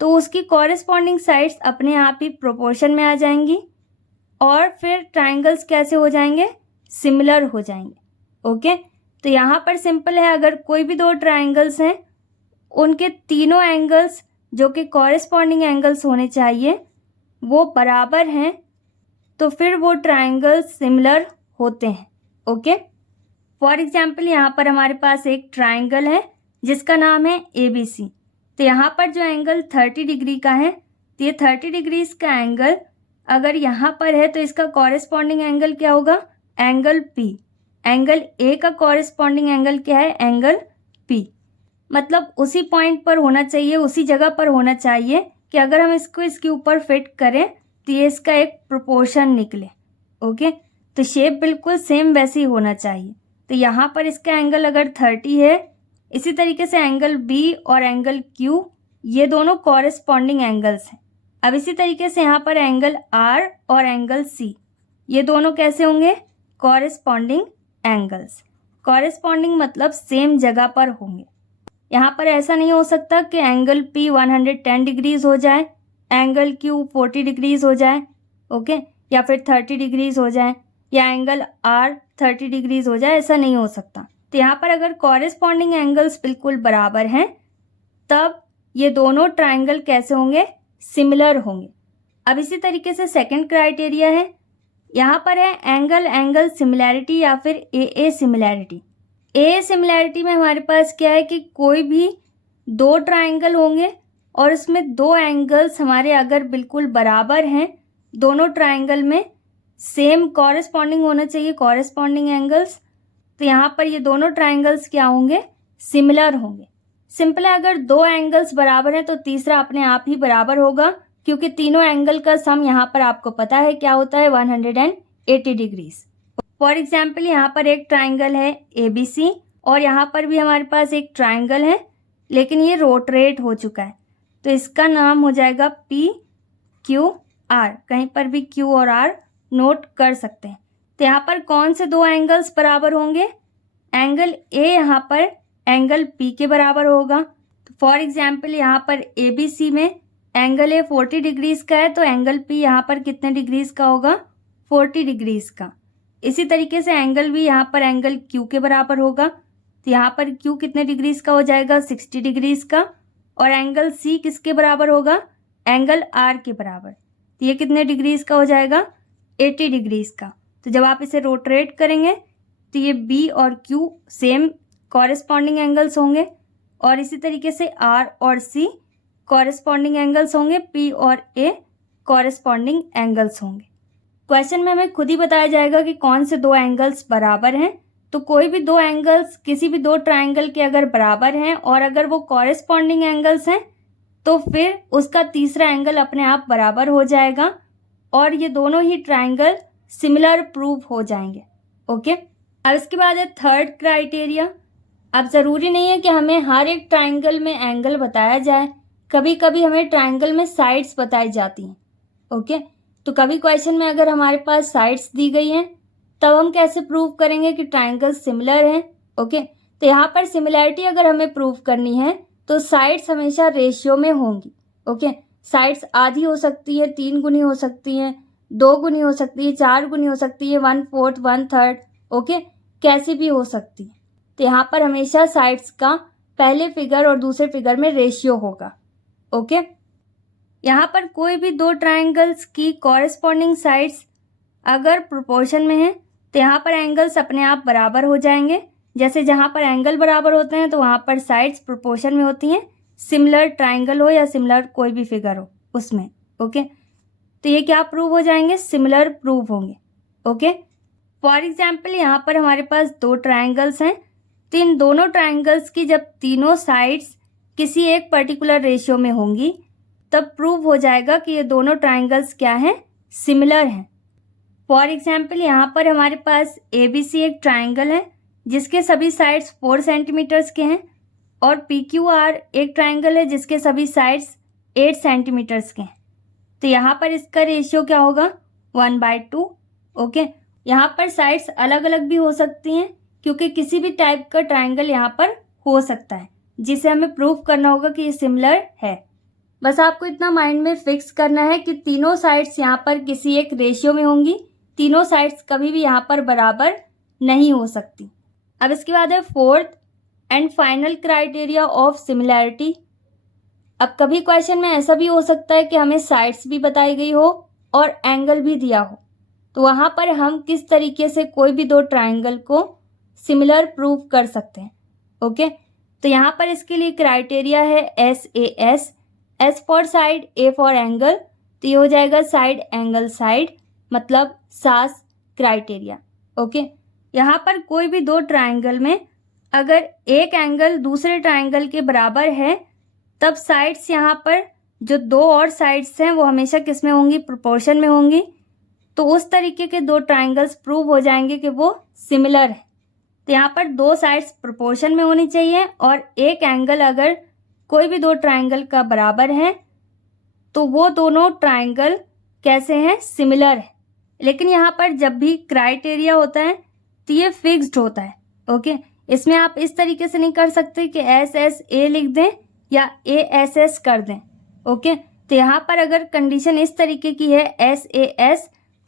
तो उसकी कॉरेस्पॉन्डिंग साइड्स अपने आप ही प्रोपोर्शन में आ जाएंगी और फिर ट्राइंगल्स कैसे हो जाएंगे, सिमिलर हो जाएंगे। ओके, तो यहाँ पर सिंपल है, अगर कोई भी 2 ट्राइंगल्स हैं उनके तीनों एंगल्स जो कि कॉरेस्पॉन्डिंग एंगल्स होने चाहिए वो बराबर हैं तो फिर वो ट्राइंगल्स सिमिलर होते हैं। ओके, फॉर एग्जाम्पल यहाँ पर हमारे पास एक ट्राइंगल है जिसका नाम है ABC। तो यहाँ पर जो एंगल 30 डिग्री का है तो ये 30 डिग्रीज का एंगल अगर यहाँ पर है तो इसका कॉरेस्पॉन्डिंग एंगल क्या होगा, एंगल P। एंगल A का कॉरेस्पॉन्डिंग एंगल क्या है, एंगल P। मतलब उसी पॉइंट पर होना चाहिए, उसी जगह पर होना चाहिए कि अगर हम इसको इसके ऊपर फिट करें तो ये इसका एक प्रोपोर्शन निकले। ओके, तो शेप बिल्कुल सेम वैसे ही होना चाहिए। तो यहाँ पर इसका एंगल अगर 30 है, इसी तरीके से एंगल B और एंगल Q ये दोनों कॉरेस्पॉन्डिंग एंगल्स हैं। अब इसी तरीके से यहाँ पर एंगल R और एंगल C ये दोनों कैसे होंगे, कॉरेस्पॉन्डिंग एंगल्स। कॉरेस्पॉन्डिंग मतलब सेम जगह पर होंगे। यहाँ पर ऐसा नहीं हो सकता कि एंगल P 110 डिग्रीज हो जाए, एंगल Q 40 डिग्रीज हो जाए। ओके, या फिर 30 डिग्रीज हो जाए या एंगल R 30 डिग्रीज हो जाए, ऐसा नहीं हो सकता। तो यहाँ पर अगर कॉरेस्पॉन्डिंग एंगल्स बिल्कुल बराबर हैं तब ये दोनों ट्राइंगल कैसे होंगे, सिमिलर होंगे। अब इसी तरीके से सेकंड क्राइटेरिया है, यहाँ पर है एंगल एंगल सिमिलैरिटी या फिर AA सिमिलैरिटी। AA सिमिलैरिटी में हमारे पास क्या है कि कोई भी 2 ट्राइंगल होंगे और उसमें 2 एंगल्स हमारे अगर बिल्कुल बराबर हैं, दोनों ट्राइंगल में सेम कॉरेस्पॉन्डिंग होना चाहिए कॉरेस्पॉन्डिंग एंगल्स, तो यहाँ पर ये दोनों ट्राइंगल्स क्या होंगे, सिमिलर होंगे। सिंपल है, अगर 2 एंगल्स बराबर हैं तो तीसरा अपने आप ही बराबर होगा क्योंकि तीनों एंगल का सम यहाँ पर आपको पता है क्या होता है, 180 डिग्रीज। फॉर एग्जाम्पल यहाँ पर एक ट्राइंगल है ABC और यहाँ पर भी हमारे पास एक ट्राइंगल है लेकिन ये रोटेट हो चुका है तो इसका नाम हो जाएगा PQR। कहीं पर भी Q और R नोट कर सकते हैं। तो यहाँ पर कौन से 2 एंगल्स बराबर होंगे, एंगल A यहाँ पर एंगल P के बराबर होगा। तो फॉर एग्जाम्पल यहाँ पर ABC में एंगल A 40 डिग्रीज का है तो एंगल P यहाँ पर कितने डिग्रीज का होगा, 40 डिग्रीज का। इसी तरीके से एंगल B यहाँ पर एंगल Q के बराबर होगा तो यहाँ पर Q कितने डिग्रीज का हो जाएगा, 60 डिग्रीज का। और एंगल C किसके बराबर होगा, एंगल R के बराबर। तो ये कितने डिग्रीज का हो जाएगा, 80 डिग्रीज का। तो जब आप इसे रोटेट करेंगे तो ये B और Q सेम कॉरेस्पॉन्डिंग एंगल्स होंगे और इसी तरीके से R और C कॉरेस्पॉन्डिंग एंगल्स होंगे, P और A कॉरेस्पॉन्डिंग एंगल्स होंगे। क्वेश्चन में हमें खुद ही बताया जाएगा कि कौन से 2 एंगल्स बराबर हैं। तो कोई भी 2 एंगल्स किसी भी 2 ट्राइंगल के अगर बराबर हैं और अगर वो कॉरेस्पॉन्डिंग एंगल्स हैं तो फिर उसका तीसरा एंगल अपने आप बराबर हो जाएगा और ये दोनों ही ट्राइंगल सिमिलर प्रूव हो जाएंगे। ओके, अब इसके बाद है थर्ड क्राइटेरिया। अब ज़रूरी नहीं है कि हमें हर एक ट्राइंगल में एंगल बताया जाए, कभी कभी हमें ट्राइंगल में साइड्स बताई जाती हैं। ओके, तो कभी क्वेश्चन में अगर हमारे पास साइड्स दी गई हैं तब हम कैसे प्रूव करेंगे कि ट्राइंगल सिमिलर हैं। ओके, तो यहाँ पर सिमिलैरिटी अगर हमें प्रूव करनी है तो साइड्स हमेशा रेशियो में होंगी। ओके, साइड्स आधी हो सकती है, 3 गुनी हो सकती हैं, 2 गुनी हो सकती है, 4 गुनी हो सकती है, 1/4 1/3। ओके, कैसी भी हो सकती है। तो यहाँ पर हमेशा साइड्स का पहले फिगर और दूसरे फिगर में रेशियो होगा। ओके, यहाँ पर कोई भी 2 ट्राइंगल्स की कॉरेस्पॉन्डिंग साइड्स अगर प्रोपोर्शन में है तो यहाँ पर एंगल्स अपने आप बराबर हो जाएंगे। जैसे जहाँ पर एंगल बराबर होते हैं तो वहाँ पर साइड्स प्रोपोर्शन में होती हैं, सिमिलर ट्राइंगल हो या सिमिलर कोई भी फिगर हो उसमें। ओके, तो ये क्या प्रूव हो जाएंगे, सिमिलर प्रूव होंगे। ओके, फॉर एग्जाम्पल यहाँ पर हमारे पास 2 ट्राइंगल्स हैं तो इन दोनों ट्राइंगल्स की जब तीनों साइड्स किसी एक पर्टिकुलर रेशियो में होंगी तब प्रूव हो जाएगा कि ये दोनों ट्राइंगल्स क्या हैं, सिमिलर हैं। फॉर एग्जाम्पल यहाँ पर हमारे पास ABC एक ट्राइंगल है जिसके सभी साइड्स 4 सेंटीमीटर्स के हैं, और PQR एक ट्राइंगल है जिसके सभी साइड्स 8 सेंटीमीटर्स के हैं। तो यहाँ पर इसका रेशियो क्या होगा, 1/2। ओके, यहाँ पर साइड्स अलग अलग भी हो सकती हैं क्योंकि किसी भी टाइप का ट्राइंगल यहाँ पर हो सकता है जिसे हमें प्रूव करना होगा कि ये सिमिलर है। बस आपको इतना माइंड में फिक्स करना है कि तीनों साइड्स यहाँ पर किसी एक रेशियो में होंगी, तीनों साइड्स कभी भी यहाँ पर बराबर नहीं हो सकती। अब इसके बाद है fourth and final criteria of similarity. अब कभी क्वेश्चन में ऐसा भी हो सकता है कि हमें साइड्स भी बताई गई हो और एंगल भी दिया हो, तो वहाँ पर हम किस तरीके से कोई भी दो ट्राइंगल को सिमिलर प्रूव कर सकते हैं। ओके, तो यहाँ पर इसके लिए क्राइटेरिया है SAS, S for side, A for angle, तो ये हो जाएगा साइड एंगल साइड, मतलब SAS क्राइटेरिया। ओके, यहाँ पर कोई भी दो ट्राइंगल में अगर एक एंगल दूसरे ट्राइंगल के बराबर है तब साइड्स यहाँ पर जो दो और साइड्स हैं वो हमेशा किस में होंगी, प्रोपोर्शन में होंगी। तो उस तरीके के दो ट्राइंगल्स प्रूव हो जाएंगे कि वो सिमिलर है। तो यहाँ पर दो साइड्स प्रोपोर्शन में होनी चाहिए और एक एंगल अगर कोई भी दो ट्राइंगल का बराबर है तो वो दोनों ट्राइंगल कैसे हैं, सिमिलर है। लेकिन यहाँ पर जब भी क्राइटेरिया होता है तो ये फिक्स्ड होता है। ओके, इसमें आप इस तरीके से नहीं कर सकते कि SSA लिख दें या ASS कर दें। ओके, तो यहाँ पर अगर कंडीशन इस तरीके की है SAS,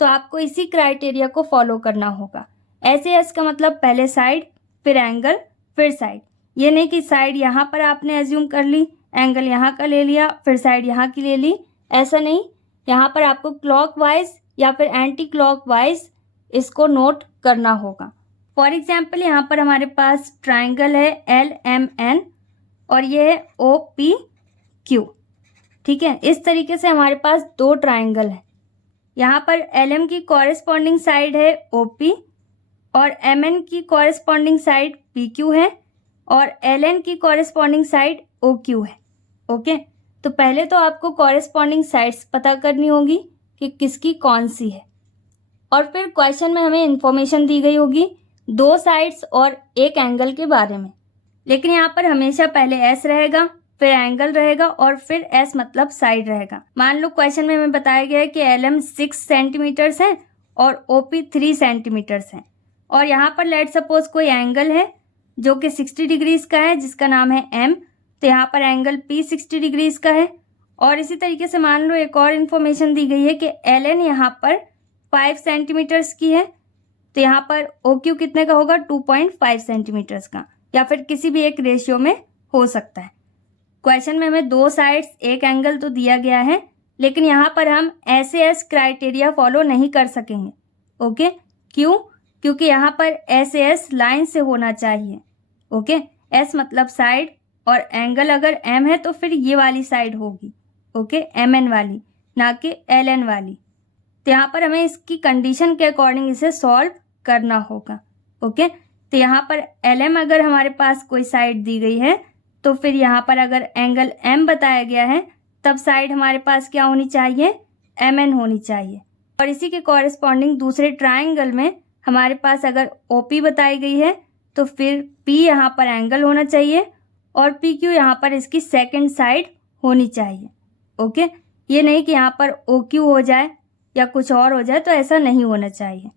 तो आपको इसी क्राइटेरिया को फॉलो करना होगा। SAS का मतलब पहले साइड, फिर एंगल, फिर साइड। ये नहीं कि साइड यहाँ पर आपने एज्यूम कर ली, एंगल यहाँ का ले लिया, फिर साइड यहाँ की ले ली, ऐसा नहीं। यहाँ पर आपको क्लॉकवाइज या फिर एंटी क्लॉकवाइज इसको नोट करना होगा। फॉर एग्जाम्पल यहाँ पर हमारे पास ट्राइंगल है LMN और ये है OPQ। ठीक है, इस तरीके से हमारे पास दो ट्राइंगल है। यहाँ पर LM की कॉरेस्पॉन्डिंग साइड है OP और MN की कॉरेस्पॉन्डिंग साइड PQ है और LN की कॉरेस्पॉन्डिंग साइड OQ है। ओके, तो पहले तो आपको कॉरेस्पॉन्डिंग साइड्स पता करनी होगी कि किसकी कौन सी है, और फिर क्वेश्चन में हमें इंफॉर्मेशन दी गई होगी दो साइड्स और एक एंगल के बारे में। लेकिन यहाँ पर हमेशा पहले S रहेगा, फिर एंगल रहेगा और फिर S मतलब साइड रहेगा। मान लो क्वेश्चन में हमें बताया गया है कि LM 6 सेंटीमीटर्स है और OP 3 सेंटीमीटर्स है, और यहाँ पर लेट सपोज कोई एंगल है जो कि 60 डिग्रीज का है जिसका नाम है M, तो यहाँ पर एंगल P 60 डिग्रीज का है। और इसी तरीके से मान लो एक और इन्फॉर्मेशन दी गई है कि LN यहाँ पर 5 सेंटीमीटर्स की है, तो यहाँ पर OQ कितने का होगा, 2.5 सेंटीमीटर्स का, या फिर किसी भी एक रेशियो में हो सकता है। क्वेश्चन में हमें दो साइड्स एक एंगल तो दिया गया है, लेकिन यहाँ पर हम SAS क्राइटेरिया फॉलो नहीं कर सकेंगे। ओके, क्यों? क्योंकि यहाँ पर SAS लाइन से होना चाहिए। ओके, S मतलब साइड और एंगल अगर M है तो फिर ये वाली साइड होगी। ओके, MN वाली, ना कि LN वाली। तो यहाँ पर हमें इसकी कंडीशन के अकॉर्डिंग इसे सॉल्व करना होगा। ओके, तो यहाँ पर LM अगर हमारे पास कोई साइड दी गई है तो फिर यहाँ पर अगर एंगल M बताया गया है तब साइड हमारे पास क्या होनी चाहिए, MN होनी चाहिए। और इसी के कॉरेस्पॉन्डिंग दूसरे ट्राइंगल में हमारे पास अगर OP बताई गई है तो फिर P यहाँ पर एंगल होना चाहिए और PQ यहाँ पर इसकी सेकंड साइड होनी चाहिए। ओके, ये नहीं कि यहाँ पर OQ हो जाए या कुछ और हो जाए, तो ऐसा नहीं होना चाहिए।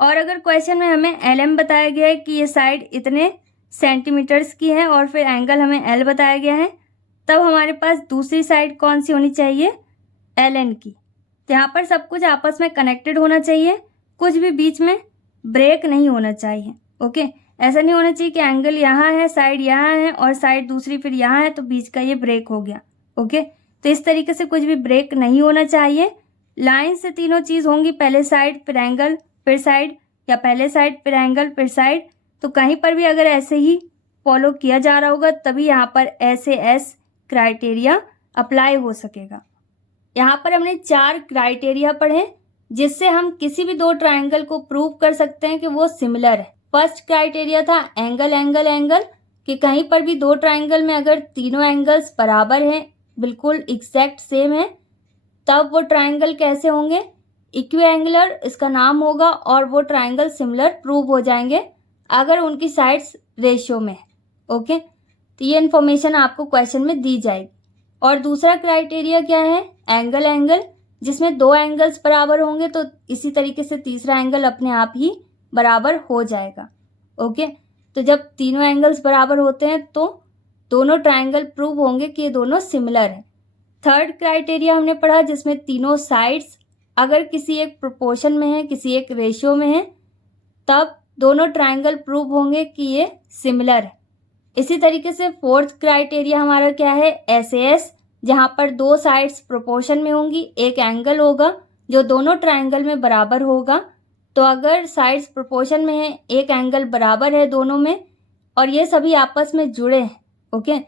और अगर क्वेश्चन में हमें LM बताया गया है कि ये साइड इतने सेंटीमीटर्स की है और फिर एंगल हमें L बताया गया है, तब हमारे पास दूसरी साइड कौन सी होनी चाहिए, LN की। तो यहाँ पर सब कुछ आपस में कनेक्टेड होना चाहिए, कुछ भी बीच में ब्रेक नहीं होना चाहिए। ओके, ऐसा नहीं होना चाहिए कि एंगल यहाँ है, साइड यहाँ है और साइड दूसरी फिर यहाँ है तो बीच का ये ब्रेक हो गया। ओके, तो इस तरीके से कुछ भी ब्रेक नहीं होना चाहिए। लाइन से तीनों चीज़ होंगी, पहले साइड फिर एंगल फिर साइड, या पहले साइड फिर एंगल फिर साइड। तो कहीं पर भी अगर ऐसे ही फॉलो किया जा रहा होगा तभी यहाँ पर SAS क्राइटेरिया अप्लाई हो सकेगा। यहाँ पर हमने 4 क्राइटेरिया पढ़े जिससे हम किसी भी दो ट्राइंगल को प्रूव कर सकते हैं कि वो सिमिलर है। फर्स्ट क्राइटेरिया था एंगल एंगल एंगल, कि कहीं पर भी दो ट्राइंगल में अगर तीनों एंगल्स बराबर हैं, बिल्कुल एग्जैक्ट सेम है, तब वो ट्राइंगल कैसे होंगे, इक्विएंगुलर इसका नाम होगा, और वो ट्राइंगल सिमिलर प्रूव हो जाएंगे अगर उनकी साइड्स रेशियो में है। ओके, तो ये इन्फॉर्मेशन आपको क्वेश्चन में दी जाएगी। और दूसरा क्राइटेरिया क्या है, एंगल एंगल, जिसमें दो एंगल्स बराबर होंगे, तो इसी तरीके से तीसरा एंगल अपने आप ही बराबर हो जाएगा। ओके, तो जब तीनों एंगल्स बराबर होते हैं तो दोनों ट्राइंगल प्रूव होंगे कि ये दोनों सिमिलर हैं। थर्ड क्राइटेरिया हमने पढ़ा जिसमें तीनों साइड्स अगर किसी एक प्रोपोर्शन में है, किसी एक रेशियो में है, तब दोनों ट्राइंगल प्रूव होंगे कि ये सिमिलर है। इसी तरीके से फोर्थ क्राइटेरिया हमारा क्या है, SAS, जहाँ पर दो साइड्स प्रोपोर्शन में होंगी, एक एंगल होगा जो दोनों ट्राइंगल में बराबर होगा। तो अगर साइड्स प्रोपोर्शन में है, एक एंगल बराबर है दोनों में, और ये सभी आपस में जुड़े हैं, ओके,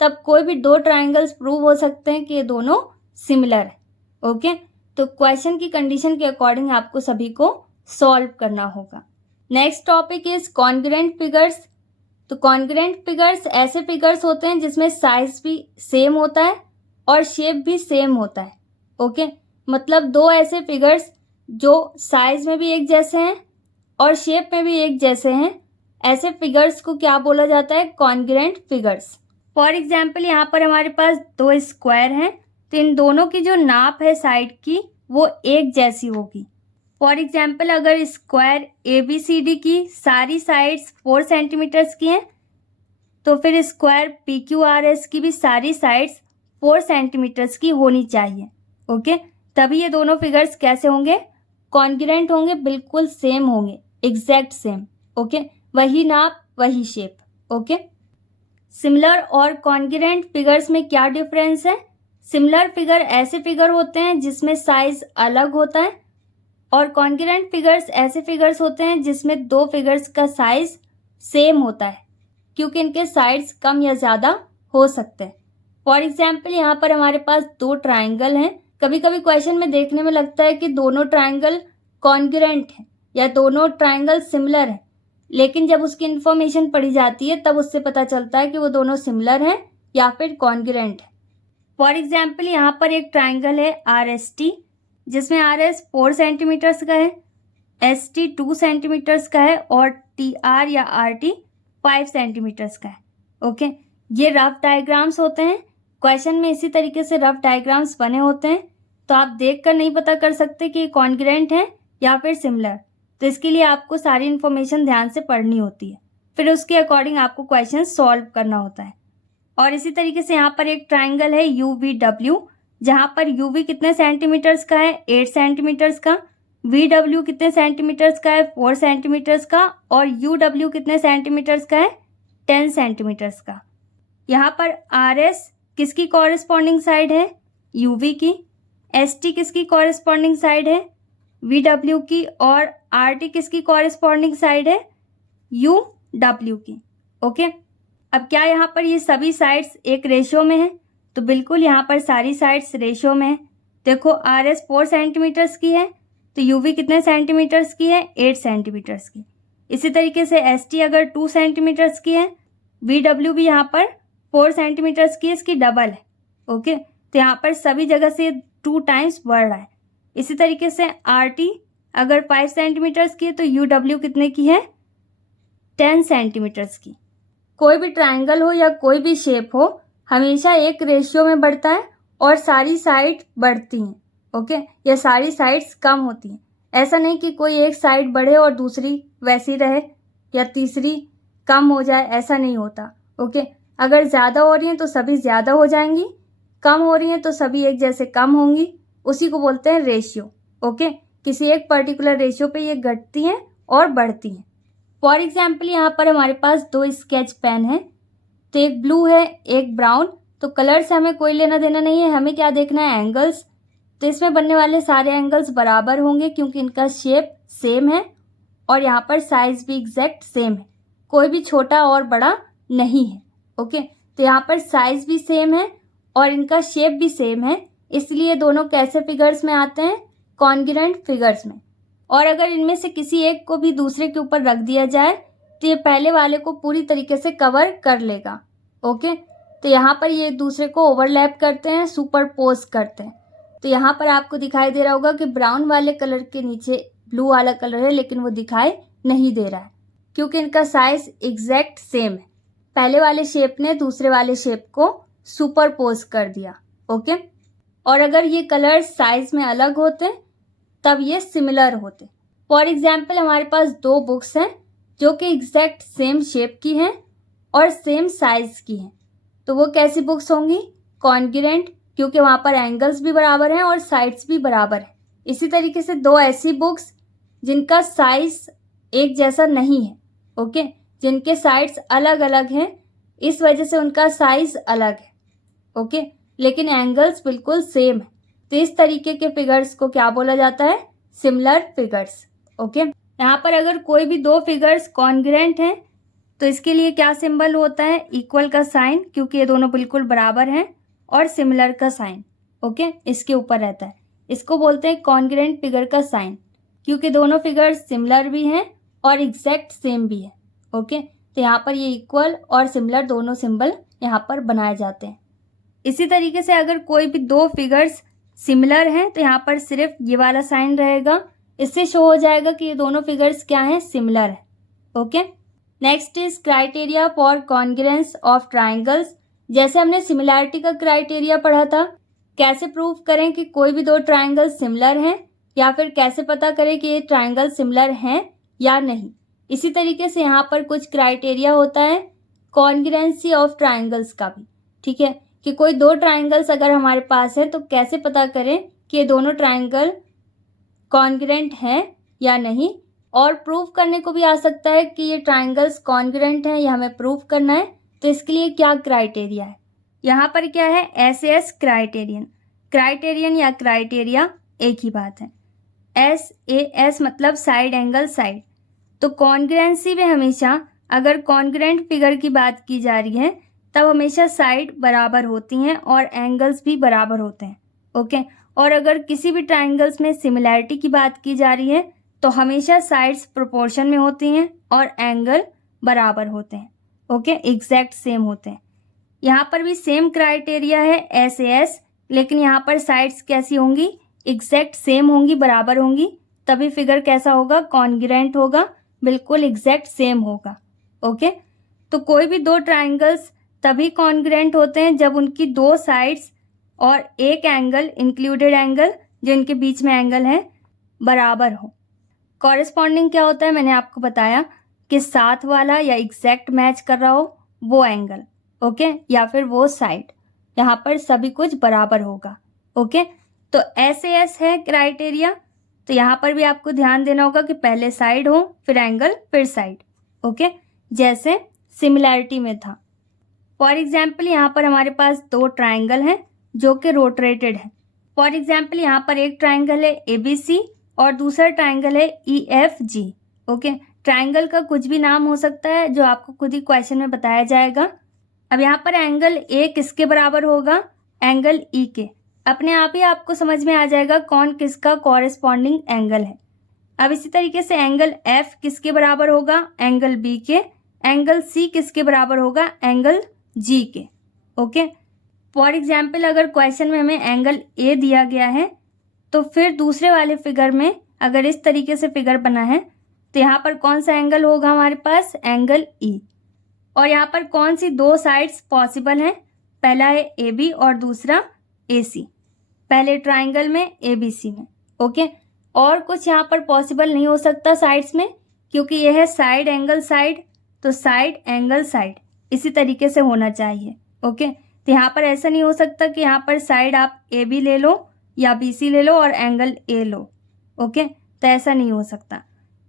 तब कोई भी दो ट्राइंगल्स प्रूव हो सकते हैं कि ये दोनों सिमिलर है। ओके, तो क्वेश्चन की कंडीशन के अकॉर्डिंग आपको सभी को सॉल्व करना होगा। Next topic is congruent figures. तो कॉन्ग्रुएंट फिगर्स ऐसे फिगर्स होते हैं जिसमें साइज भी सेम होता है और शेप भी सेम होता है। ओके, मतलब दो ऐसे फिगर्स जो साइज में भी एक जैसे हैं और शेप में भी एक जैसे हैं, ऐसे फिगर्स को क्या बोला जाता है, कॉन्ग्रुएंट फिगर्स। फॉर एग्जाम्पल यहाँ पर हमारे पास दो स्क्वायर हैं, तो इन दोनों की जो नाप है साइड की वो एक जैसी होगी। फॉर एग्जाम्पल अगर स्क्वायर ABCD की सारी साइड्स 4 सेंटीमीटर्स की हैं, तो फिर स्क्वायर PQRS की भी सारी साइड्स 4 सेंटीमीटर्स की होनी चाहिए। ओके, तभी ये दोनों फिगर्स कैसे होंगे, कॉन्ग्रुएंट होंगे, बिल्कुल सेम होंगे, एग्जैक्ट सेम। ओके, वही नाप वही शेप। ओके, सिमिलर और कॉन्ग्रुएंट फिगर्स में क्या डिफरेंस है, सिमिलर फिगर ऐसे फिगर होते हैं जिसमें साइज अलग होता है, और कॉन्ग्रुएंट फिगर्स ऐसे फिगर्स होते हैं जिसमें दो फिगर्स का साइज सेम होता है, क्योंकि इनके साइड्स कम या ज़्यादा हो सकते हैं। फॉर एग्जाम्पल यहाँ पर हमारे पास दो ट्राइंगल हैं। कभी कभी क्वेश्चन में देखने में लगता है कि दोनों ट्राइंगल कॉन्ग्रुएंट हैं या दोनों ट्राइंगल सिमिलर हैं, लेकिन जब उसकी इन्फॉर्मेशन पढ़ी जाती है तब उससे पता चलता है कि वो दोनों सिमिलर हैं या फिर कॉन्ग्रुएंट है। फॉर एग्जाम्पल यहाँ पर एक ट्राइंगल है RST, जिसमें RS 4 सेंटीमीटर्स का है, ST 2 सेंटीमीटर्स का है और TR या RT 5 सेंटीमीटर्स का है। ओके, ये रफ डायग्राम्स होते हैं। क्वेश्चन में इसी तरीके से रफ डायग्राम्स बने होते हैं, तो आप देखकर नहीं पता कर सकते कि ये कॉन्ग्रुएंट है या फिर सिमिलर। तो इसके लिए आपको सारी इन्फॉर्मेशन ध्यान से पढ़नी होती है, फिर उसके अकॉर्डिंग आपको क्वेश्चन सॉल्व करना होता है। और इसी तरीके से यहाँ पर एक ट्राइंगल है UVW, जहाँ पर UV कितने सेंटीमीटर्स का है, 8 सेंटीमीटर्स का, VW कितने सेंटीमीटर्स का है, 4 सेंटीमीटर्स का, और UW कितने सेंटीमीटर्स का है, 10 सेंटीमीटर्स का। यहाँ पर RS किसकी कॉरेस्पॉन्डिंग साइड है, UV की, ST किसकी कॉरेस्पॉन्डिंग साइड है, VW की, और RT किसकी कॉरेस्पॉन्डिंग साइड है, UW की। ओके, अब क्या यहाँ पर ये सभी साइड्स एक रेशियो में है, तो बिल्कुल यहाँ पर सारी साइड्स रेशियो में है। देखो RS 4 सेंटीमीटर्स की है, तो UV कितने सेंटीमीटर्स की है, 8 सेंटीमीटर्स की। इसी तरीके से ST अगर 2 सेंटीमीटर्स की है, VW भी यहाँ पर 4 सेंटीमीटर्स की है, इसकी डबल है। ओके, तो यहाँ पर सभी जगह से 2 टाइम्स बढ़ रहा है। इसी तरीके से RT अगर 5 सेंटीमीटर्स की है, तो UW कितने की है, 10 सेंटीमीटर्स की। कोई भी ट्राइंगल हो या कोई भी शेप हो, हमेशा एक रेशियो में बढ़ता है और सारी साइड बढ़ती हैं। ओके, या सारी साइड्स कम होती हैं। ऐसा नहीं कि कोई एक साइड बढ़े और दूसरी वैसी रहे या तीसरी कम हो जाए, ऐसा नहीं होता। ओके, अगर ज़्यादा हो रही हैं तो सभी ज़्यादा हो जाएंगी, कम हो रही हैं तो सभी एक जैसे कम होंगी, उसी को बोलते हैं रेशियो। ओके, किसी एक पर्टिकुलर रेशियो पे ये घटती हैं और बढ़ती हैं। फॉर एग्जाम्पल यहाँ पर हमारे पास दो स्केच पेन है, तो एक ब्लू है एक ब्राउन। तो कलर से हमें कोई लेना देना नहीं है, हमें क्या देखना है, एंगल्स। तो इसमें बनने वाले सारे एंगल्स बराबर होंगे क्योंकि इनका शेप सेम है और यहाँ पर साइज भी एग्जैक्ट सेम है, कोई भी छोटा और बड़ा नहीं है। ओके, तो यहाँ पर साइज भी सेम है और इनका शेप भी सेम है, इसलिए दोनों कैसे फिगर्स में आते हैं, कॉन्ग्रुएंट फिगर्स में। और अगर इनमें से किसी एक को भी दूसरे के ऊपर रख दिया जाए तो ये पहले वाले को पूरी तरीके से कवर कर लेगा। ओके, तो यहाँ पर ये एक दूसरे को ओवरलैप करते हैं, सुपरपोज करते हैं। तो यहाँ पर आपको दिखाई दे रहा होगा कि ब्राउन वाले कलर के नीचे ब्लू वाला कलर है, लेकिन वो दिखाई नहीं दे रहा है क्योंकि इनका साइज एग्जैक्ट सेम है। पहले वाले शेप ने दूसरे वाले शेप को सुपरपोज कर दिया। ओके, और अगर ये कलर साइज में अलग होते तब ये सिमिलर होते। फॉर एग्जाम्पल, हमारे पास दो बुक्स हैं जो कि एग्जैक्ट सेम शेप की हैं और सेम साइज की हैं, तो वो कैसी बुक्स होंगी? कॉन्ग्रुएंट, क्योंकि वहाँ पर एंगल्स भी बराबर हैं और साइड्स भी बराबर हैं। इसी तरीके से दो ऐसी बुक्स जिनका साइज एक जैसा नहीं है, ओके, जिनके साइड्स अलग अलग हैं, इस वजह से उनका साइज अलग है, ओके, लेकिन एंगल्स बिल्कुल सेम है। तो इस तरीके के फिगर्स को क्या बोला जाता है? Similar figures. ओके, यहाँ पर अगर कोई भी दो फिगर्स कॉन्ग्रुएंट हैं तो इसके लिए क्या सिंबल होता है? इक्वल का साइन, क्योंकि ये दोनों बिल्कुल बराबर हैं, और सिमिलर का साइन, ओके, इसके ऊपर रहता है। इसको बोलते हैं कॉन्ग्रुएंट फिगर का साइन, क्योंकि दोनों फिगर्स सिमिलर भी हैं और एग्जैक्ट सेम भी है। ओके, तो यहाँ पर ये इक्वल और सिमिलर दोनों सिंबल यहाँ पर बनाए जाते हैं। इसी तरीके से अगर कोई भी दो फिगर्स सिमिलर हैं तो यहाँ पर सिर्फ ये वाला साइन रहेगा, इससे शो हो जाएगा कि ये दोनों फिगर्स क्या हैं? सिमिलर है। Okay, next is criteria for congruence of triangles. जैसे हमने सिमिलैरिटी का क्राइटेरिया पढ़ा था, कैसे प्रूव करें कि कोई भी दो ट्राइंगल सिमिलर हैं, या फिर कैसे पता करें कि ये ट्राइंगल सिमिलर हैं या नहीं। इसी तरीके से यहाँ पर कुछ क्राइटेरिया होता है कॉन्ग्रुएंसी ऑफ ट्राइंगल्स का भी, ठीक है, कि कोई दो ट्राइंगल्स अगर हमारे पास है तो कैसे पता करें कि ये दोनों ट्राइंगल कॉन्ग्रुएंट हैं या नहीं। और प्रूव करने को भी आ सकता है कि ये ट्राइंगल्स कॉन्ग्रुएंट हैं, ये हमें प्रूव करना है, तो इसके लिए क्या क्राइटेरिया है? यहाँ पर क्या है? SAS criterion. क्राइटेरियन या क्राइटेरिया एक ही बात है। SAS मतलब साइड एंगल साइड। तो कॉन्ग्रुएंसी में हमेशा अगर कॉन्ग्रुएंट फिगर की बात की जा रही है तब हमेशा साइड बराबर होती हैं और एंगल्स भी बराबर होते हैं। ओके, और अगर किसी भी ट्राइंगल्स में सिमिलैरिटी की बात की जा रही है तो हमेशा साइड्स प्रोपोर्शन में होती हैं और एंगल बराबर होते हैं। ओके, एग्जैक्ट सेम होते हैं। यहाँ पर भी सेम क्राइटेरिया है SAS, लेकिन यहाँ पर साइड्स कैसी होंगी? एग्जैक्ट सेम होंगी, बराबर होंगी, तभी फिगर कैसा होगा? कॉन्ग्रुएंट होगा, बिल्कुल एग्जैक्ट सेम होगा। ओके, तो कोई भी दो ट्राइंगल्स तभी कॉन्ग्रुएंट होते हैं जब उनकी दो साइड्स और एक एंगल, इंक्लूडेड एंगल जो इनके बीच में एंगल है, बराबर हो। कॉरेस्पॉन्डिंग क्या होता है? मैंने आपको बताया कि साथ वाला या एग्जैक्ट मैच कर रहा हो वो एंगल, ओके, या फिर वो साइड, यहाँ पर सभी कुछ बराबर होगा। ओके, तो SAS है क्राइटेरिया, तो यहाँ पर भी आपको ध्यान देना होगा कि पहले साइड हो, फिर एंगल, फिर साइड। ओके, जैसे सिमिलैरिटी में था। फॉर एग्जाम्पल, यहाँ पर हमारे पास दो ट्राइंगल हैं जो कि रोटेटेड है। फॉर एग्जाम्पल, यहाँ पर एक ट्राइंगल है ABC और दूसरा ट्राइंगल है EFG। ओके, ट्राइंगल का कुछ भी नाम हो सकता है जो आपको खुद ही क्वेश्चन में बताया जाएगा। अब यहाँ पर एंगल A किसके बराबर होगा? एंगल E के। अपने आप ही आपको समझ में आ जाएगा कौन किसका कॉरेस्पॉन्डिंग एंगल है। अब इसी तरीके से एंगल F किसके बराबर होगा? एंगल B के। एंगल C किसके बराबर होगा? एंगल G के। ओके, फॉर एग्जाम्पल, अगर क्वेश्चन में हमें एंगल A दिया गया है तो फिर दूसरे वाले फिगर में अगर इस तरीके से फिगर बना है तो यहाँ पर कौन सा एंगल होगा हमारे पास? Angle E। और यहाँ पर कौन सी दो साइड्स पॉसिबल हैं? पहला है AB और दूसरा AC, पहले ट्राइंगल में ABC में। ओके, और कुछ यहाँ पर पॉसिबल नहीं हो सकता साइड्स में, क्योंकि यह है साइड एंगल साइड, तो साइड एंगल साइड इसी तरीके से होना चाहिए। ओके, तो यहाँ पर ऐसा नहीं हो सकता कि यहाँ पर साइड आप AB ले लो या BC ले लो और एंगल A लो। ओके, तो ऐसा नहीं हो सकता।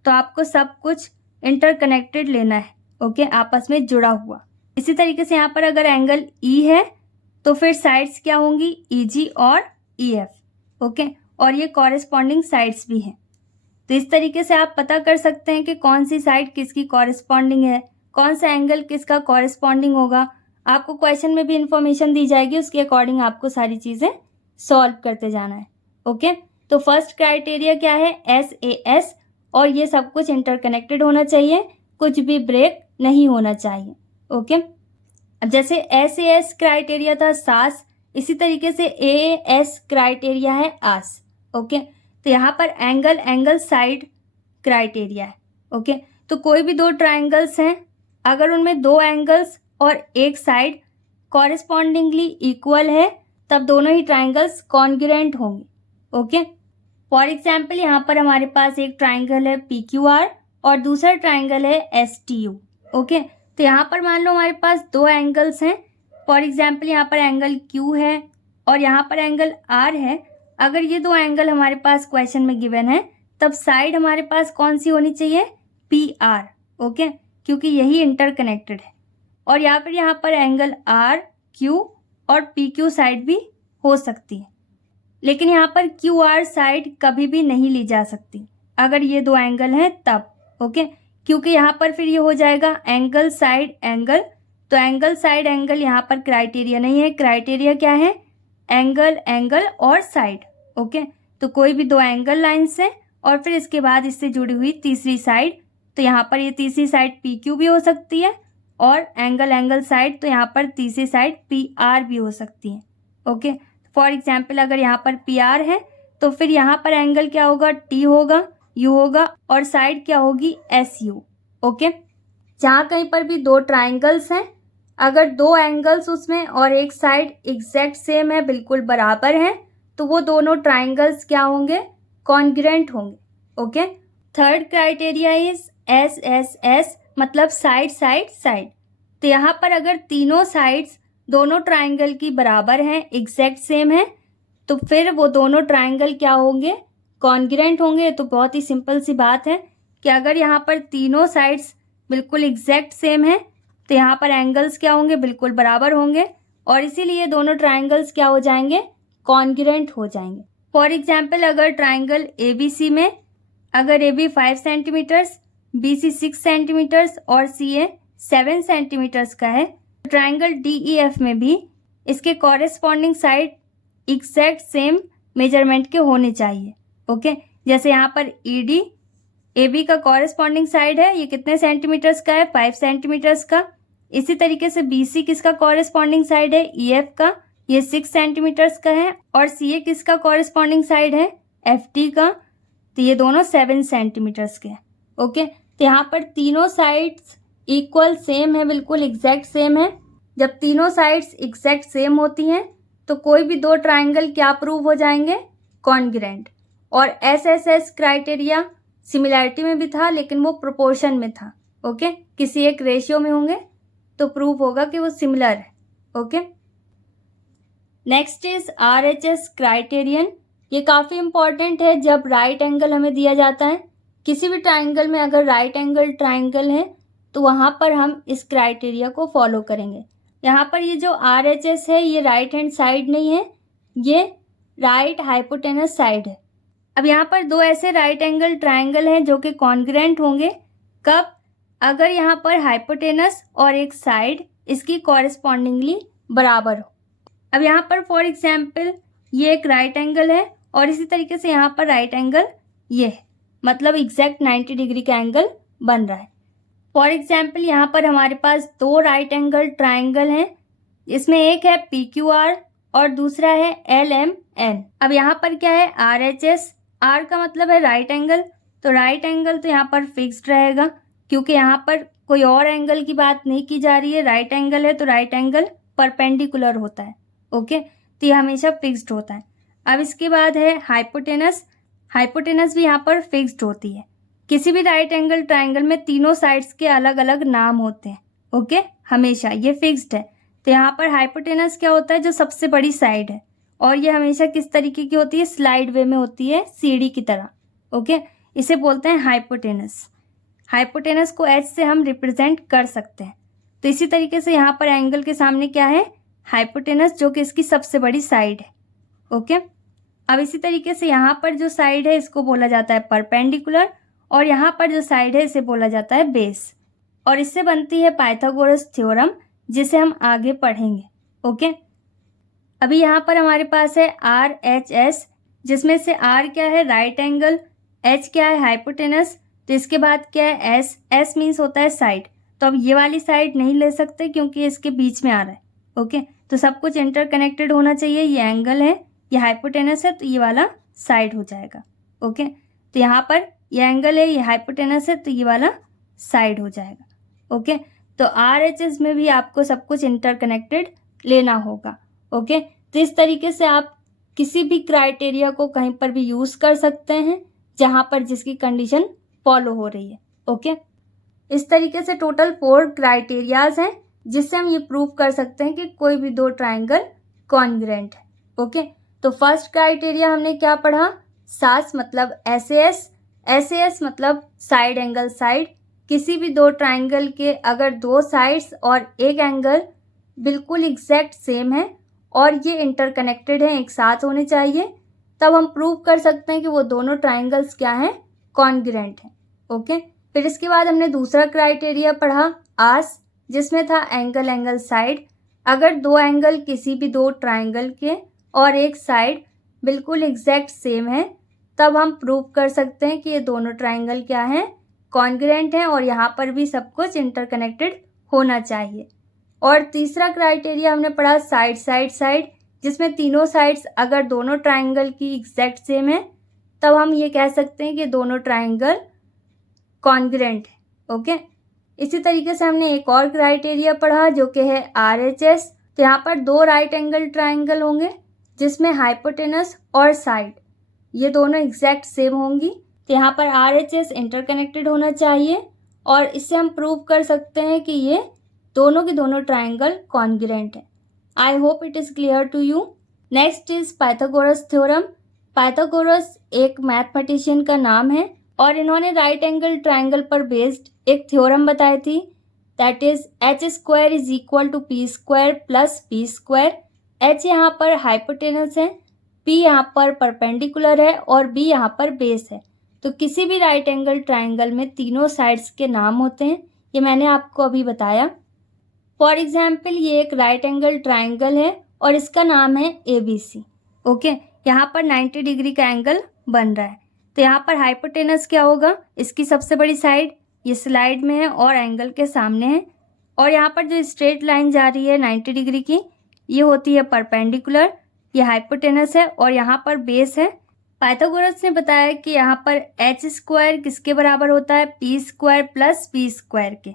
तो आपको सब कुछ इंटरकनेक्टेड लेना है, ओके, आपस में जुड़ा हुआ। इसी तरीके से यहाँ पर अगर एंगल E है तो फिर साइड्स क्या होंगी? EG और EF। ओके, और ये कॉरेस्पॉन्डिंग साइड्स भी हैं। तो इस तरीके से आप पता कर सकते हैं कि कौन सी साइड किसकी कॉरेस्पॉन्डिंग है, कौन सा एंगल किसका कॉरेस्पॉन्डिंग होगा। आपको क्वेश्चन में भी इंफॉर्मेशन दी जाएगी, उसके अकॉर्डिंग आपको सारी चीज़ें सॉल्व करते जाना है। ओके, तो फर्स्ट क्राइटेरिया क्या है? SAS, और ये सब कुछ इंटरकनेक्टेड होना चाहिए कुछ भी ब्रेक नहीं होना चाहिए। ओके, अब जैसे SAS क्राइटेरिया था सास, इसी तरीके से AS क्राइटेरिया है आस। ओके, तो यहाँ पर एंगल साइड क्राइटेरिया है। ओके, तो कोई भी दो ट्राइंगल्स हैं, अगर उनमें दो एंगल्स और एक साइड कॉरेस्पॉन्डिंगली इक्वल है तब दोनों ही ट्राइंगल्स कॉन्ग्रुएंट होंगे। ओके, फॉर एग्जाम्पल यहाँ पर हमारे पास एक ट्राइंगल है PQR और दूसरा ट्राइंगल है STU। ओके, तो यहाँ पर मान लो हमारे पास दो एंगल्स हैं। फॉर एग्जाम्पल यहाँ पर एंगल Q है और यहाँ पर एंगल R है। अगर ये दो एंगल हमारे पास क्वेश्चन में गिवन है तब साइड हमारे पास कौन सी होनी चाहिए? PR। ओके, क्योंकि यही इंटरकनेक्टेड है। और यहाँ पर एंगल RQ और PQ साइड भी हो सकती है, लेकिन यहाँ पर QR साइड कभी भी नहीं ली जा सकती अगर ये दो एंगल हैं तब। ओके, क्योंकि यहाँ पर फिर ये हो जाएगा एंगल साइड एंगल, तो एंगल साइड एंगल यहाँ पर क्राइटेरिया नहीं है। क्राइटेरिया क्या है? एंगल और साइड। ओके, तो कोई भी दो एंगल लाइन्स है और फिर इसके बाद इससे जुड़ी हुई तीसरी साइड, तो यहाँ पर ये तीसरी साइड PQ भी हो सकती है और एंगल साइड, तो यहाँ पर तीसरी साइड PR भी हो सकती है। ओके, फॉर एग्जाम्पल अगर यहाँ पर PR है तो फिर यहाँ पर एंगल क्या होगा? T होगा, U होगा और साइड क्या होगी? SU। ओके, जहाँ कहीं पर भी दो ट्राइंगल्स हैं, अगर दो एंगल्स उसमें और एक साइड एग्जैक्ट सेम है, बिल्कुल बराबर है, तो वो दोनों ट्राइंगल्स क्या होंगे? कॉन्ग्रुएंट होंगे। Okay, third criteria is SSS, मतलब साइड साइड साइड। तो यहाँ पर अगर तीनों साइड्स दोनों ट्राइंगल की बराबर हैं, एग्जैक्ट सेम है, तो फिर वो दोनों ट्राइंगल क्या होंगे? कॉन्ग्रुएंट होंगे। तो बहुत ही सिंपल सी बात है कि अगर यहाँ पर तीनों साइड्स बिल्कुल एग्जैक्ट सेम है तो यहाँ पर एंगल्स क्या होंगे? बिल्कुल बराबर होंगे और इसीलिए दोनों ट्राइंगल्स क्या हो जाएंगे? कॉन्ग्रुएंट हो जाएंगे। फॉर एग्जाम्पल अगर ट्राइंगल ABC में अगर AB 5 सेंटीमीटर्स, BC 6 सेंटीमीटर्स और CA 7 सेंटीमीटर्स का है, तो ट्राइंगल DEF में भी इसके corresponding side exact same measurement के होने चाहिए। ओके, जैसे यहाँ पर ED AB का कॉरेस्पॉन्डिंग साइड है, ये कितने सेंटीमीटर्स का है? 5 सेंटीमीटर्स का। इसी तरीके से BC किसका कॉरेस्पॉन्डिंग साइड है? EF का, ये 6 सेंटीमीटर्स का है। और CA किसका कॉरेस्पॉन्डिंग साइड है? FD का, तो ये दोनों 7 सेंटीमीटर्स के हैं। ओके, तो यहाँ पर तीनों साइड्स इक्वल सेम है, बिल्कुल एग्जैक्ट सेम है। जब तीनों साइड्स एग्जैक्ट सेम होती हैं तो कोई भी दो ट्राइंगल क्या प्रूव हो जाएंगे? कॉन्ग्रुएंट। और SSS क्राइटेरिया सिमिलैरिटी में भी था लेकिन वो प्रोपोर्शन में था। ओके, किसी एक रेशियो में होंगे तो प्रूव होगा कि वो सिमिलर है। Okay, next is RHS criterion. ये काफ़ी इंपॉर्टेंट है जब राइट एंगल हमें दिया जाता है। किसी भी ट्राइंगल में अगर राइट एंगल ट्राइंगल है तो वहाँ पर हम इस क्राइटेरिया को फॉलो करेंगे। यहाँ पर ये जो RHS है ये राइट हैंड साइड नहीं है, ये राइट हाइपोटेनस साइड है। अब यहाँ पर दो ऐसे राइट एंगल ट्राइंगल हैं जो कि कॉन्ग्रुएंट होंगे। कब? अगर यहाँ पर हाइपोटेनस और एक साइड इसकी कॉरेस्पॉन्डिंगली बराबर हो। अब यहाँ पर फॉर एग्जाम्पल ये एक राइट एंगल है और इसी तरीके से यहाँ पर राइट एंगल ये है, मतलब एग्जैक्ट 90 डिग्री का एंगल बन रहा है। फॉर एग्जाम्पल यहाँ पर हमारे पास दो राइट एंगल ट्राइंगल हैं, इसमें एक है PQR और दूसरा है LMN। अब यहाँ पर क्या है? RHS। R का मतलब है राइट एंगल, तो राइट एंगल तो यहाँ पर फिक्स्ड रहेगा क्योंकि यहाँ पर कोई और एंगल की बात नहीं की जा रही है। राइट एंगल है तो राइट एंगल परपेंडिकुलर होता है। ओके, तो ये हमेशा फिक्स्ड होता है। अब इसके बाद है हाइपोटेनस। हाइपोटेनस भी यहाँ पर फिक्स्ड होती है। किसी भी राइट एंगल ट्राइंगल में तीनों साइड्स के अलग अलग नाम होते हैं। ओके, हमेशा ये फिक्स्ड है। तो यहाँ पर हाइपोटेनस क्या होता है? जो सबसे बड़ी साइड है, और ये हमेशा किस तरीके की होती है? स्लाइड वे में होती है, सीढ़ी की तरह। ओके, इसे बोलते हैं हाइपोटेनस। हाइपोटेनस को H से हम रिप्रेजेंट कर सकते हैं। तो इसी तरीके से यहाँ पर एंगल के सामने क्या है? हाइपोटेनस, जो कि इसकी सबसे बड़ी साइड है। ओके, अब इसी तरीके से यहाँ पर जो साइड है इसको बोला जाता है परपेंडिकुलर और यहाँ पर जो साइड है इसे बोला जाता है बेस। और इससे बनती है पाइथागोरस थ्योरम, जिसे हम आगे पढ़ेंगे। ओके, अभी यहाँ पर हमारे पास है RHS, जिसमें से R क्या है? राइट एंगल, H क्या है? हाइपोटेनस। तो इसके बाद क्या है, एस, एस मीन्स होता है साइड। तो अब ये वाली साइड नहीं ले सकते क्योंकि इसके बीच में आ रहा है। ओके, तो सब कुछ इंटरकनेक्टेड होना चाहिए। ये एंगल है, ये हाइपोटेनस है, तो ये वाला साइड हो जाएगा। ओके, तो यहाँ पर ये एंगल है, ये हाइपोटेनस है, तो ये वाला साइड हो जाएगा। ओके, तो RHS में भी आपको सब कुछ इंटरकनेक्टेड लेना होगा। ओके, तो इस तरीके से आप किसी भी क्राइटेरिया को कहीं पर भी यूज़ कर सकते हैं जहाँ पर जिसकी कंडीशन फॉलो हो रही है। ओके, इस तरीके से टोटल 4 क्राइटेरियाज हैं जिससे हम ये प्रूव कर सकते हैं कि कोई भी दो ट्राइंगल कॉन्ग्रुएंट है। ओके, तो फर्स्ट क्राइटेरिया हमने क्या पढ़ा, सास मतलब SAS, SAS मतलब साइड एंगल साइड। किसी भी दो ट्राइंगल के अगर दो साइड्स और एक एंगल बिल्कुल एग्जैक्ट सेम है और ये इंटरकनेक्टेड हैं, एक साथ होने चाहिए, तब हम प्रूव कर सकते हैं कि वो दोनों ट्राइंगल्स क्या हैं, कॉन्ग्रुएंट हैं। ओके, फिर इसके बाद हमने दूसरा क्राइटेरिया पढ़ा आस, जिसमें था एंगल एंगल साइड। अगर दो एंगल किसी भी दो ट्राइंगल के और एक साइड बिल्कुल एग्जैक्ट सेम है, तब हम प्रूव कर सकते हैं कि ये दोनों ट्राइंगल क्या हैं, कॉन्ग्रुएंट हैं और यहाँ पर भी सब कुछ इंटरकनेक्टेड होना चाहिए। और तीसरा क्राइटेरिया हमने पढ़ा साइड साइड साइड, जिसमें तीनों साइड्स अगर दोनों ट्राइंगल की एग्जैक्ट सेम है, तब हम ये कह सकते हैं कि दोनों ट्राइंगल कॉन्ग्रुएंट है। ओके, इसी तरीके से हमने एक और क्राइटेरिया पढ़ा जो कि है RHS। तो यहाँ पर दो राइट एंगल ट्राइंगल होंगे जिसमें हाइपोटेनस और साइड ये दोनों एग्जैक्ट सेम होंगी, तो यहाँ पर RHS इंटरकनेक्टेड होना चाहिए और इससे हम प्रूव कर सकते हैं कि ये दोनों के दोनों ट्राइंगल कॉन्ग्रुएंट है। I hope it is clear to you. Next is Pythagoras theorem. Pythagoras एक मैथमेटिशियन का नाम है और इन्होंने राइट एंगल ट्राइंगल पर बेस्ड एक थ्योरम बताई थी, that is H² is equal to P² plus B²। H यहाँ पर हाइपोटेनस है, P यहाँ पर परपेंडिकुलर है और B यहाँ पर बेस है। तो किसी भी राइट एंगल ट्राइंगल में तीनों साइड्स के नाम होते हैं, ये मैंने आपको अभी बताया। फॉर एग्जाम्पल ये एक राइट एंगल ट्राइंगल है और इसका नाम है ABC। ओके, यहाँ पर 90 डिग्री का एंगल बन रहा है, तो यहाँ पर हाइपोटेनस क्या होगा, इसकी सबसे बड़ी साइड ये स्लाइड में है और एंगल के सामने है, और यहाँ पर जो स्ट्रेट लाइन जा रही है 90 डिग्री की ये होती है परपेंडिकुलर, ये हाइपोटेनस है और यहाँ पर बेस है। पाइथागोरस ने बताया कि यहाँ पर H² किसके बराबर होता है, P² प्लस B² के।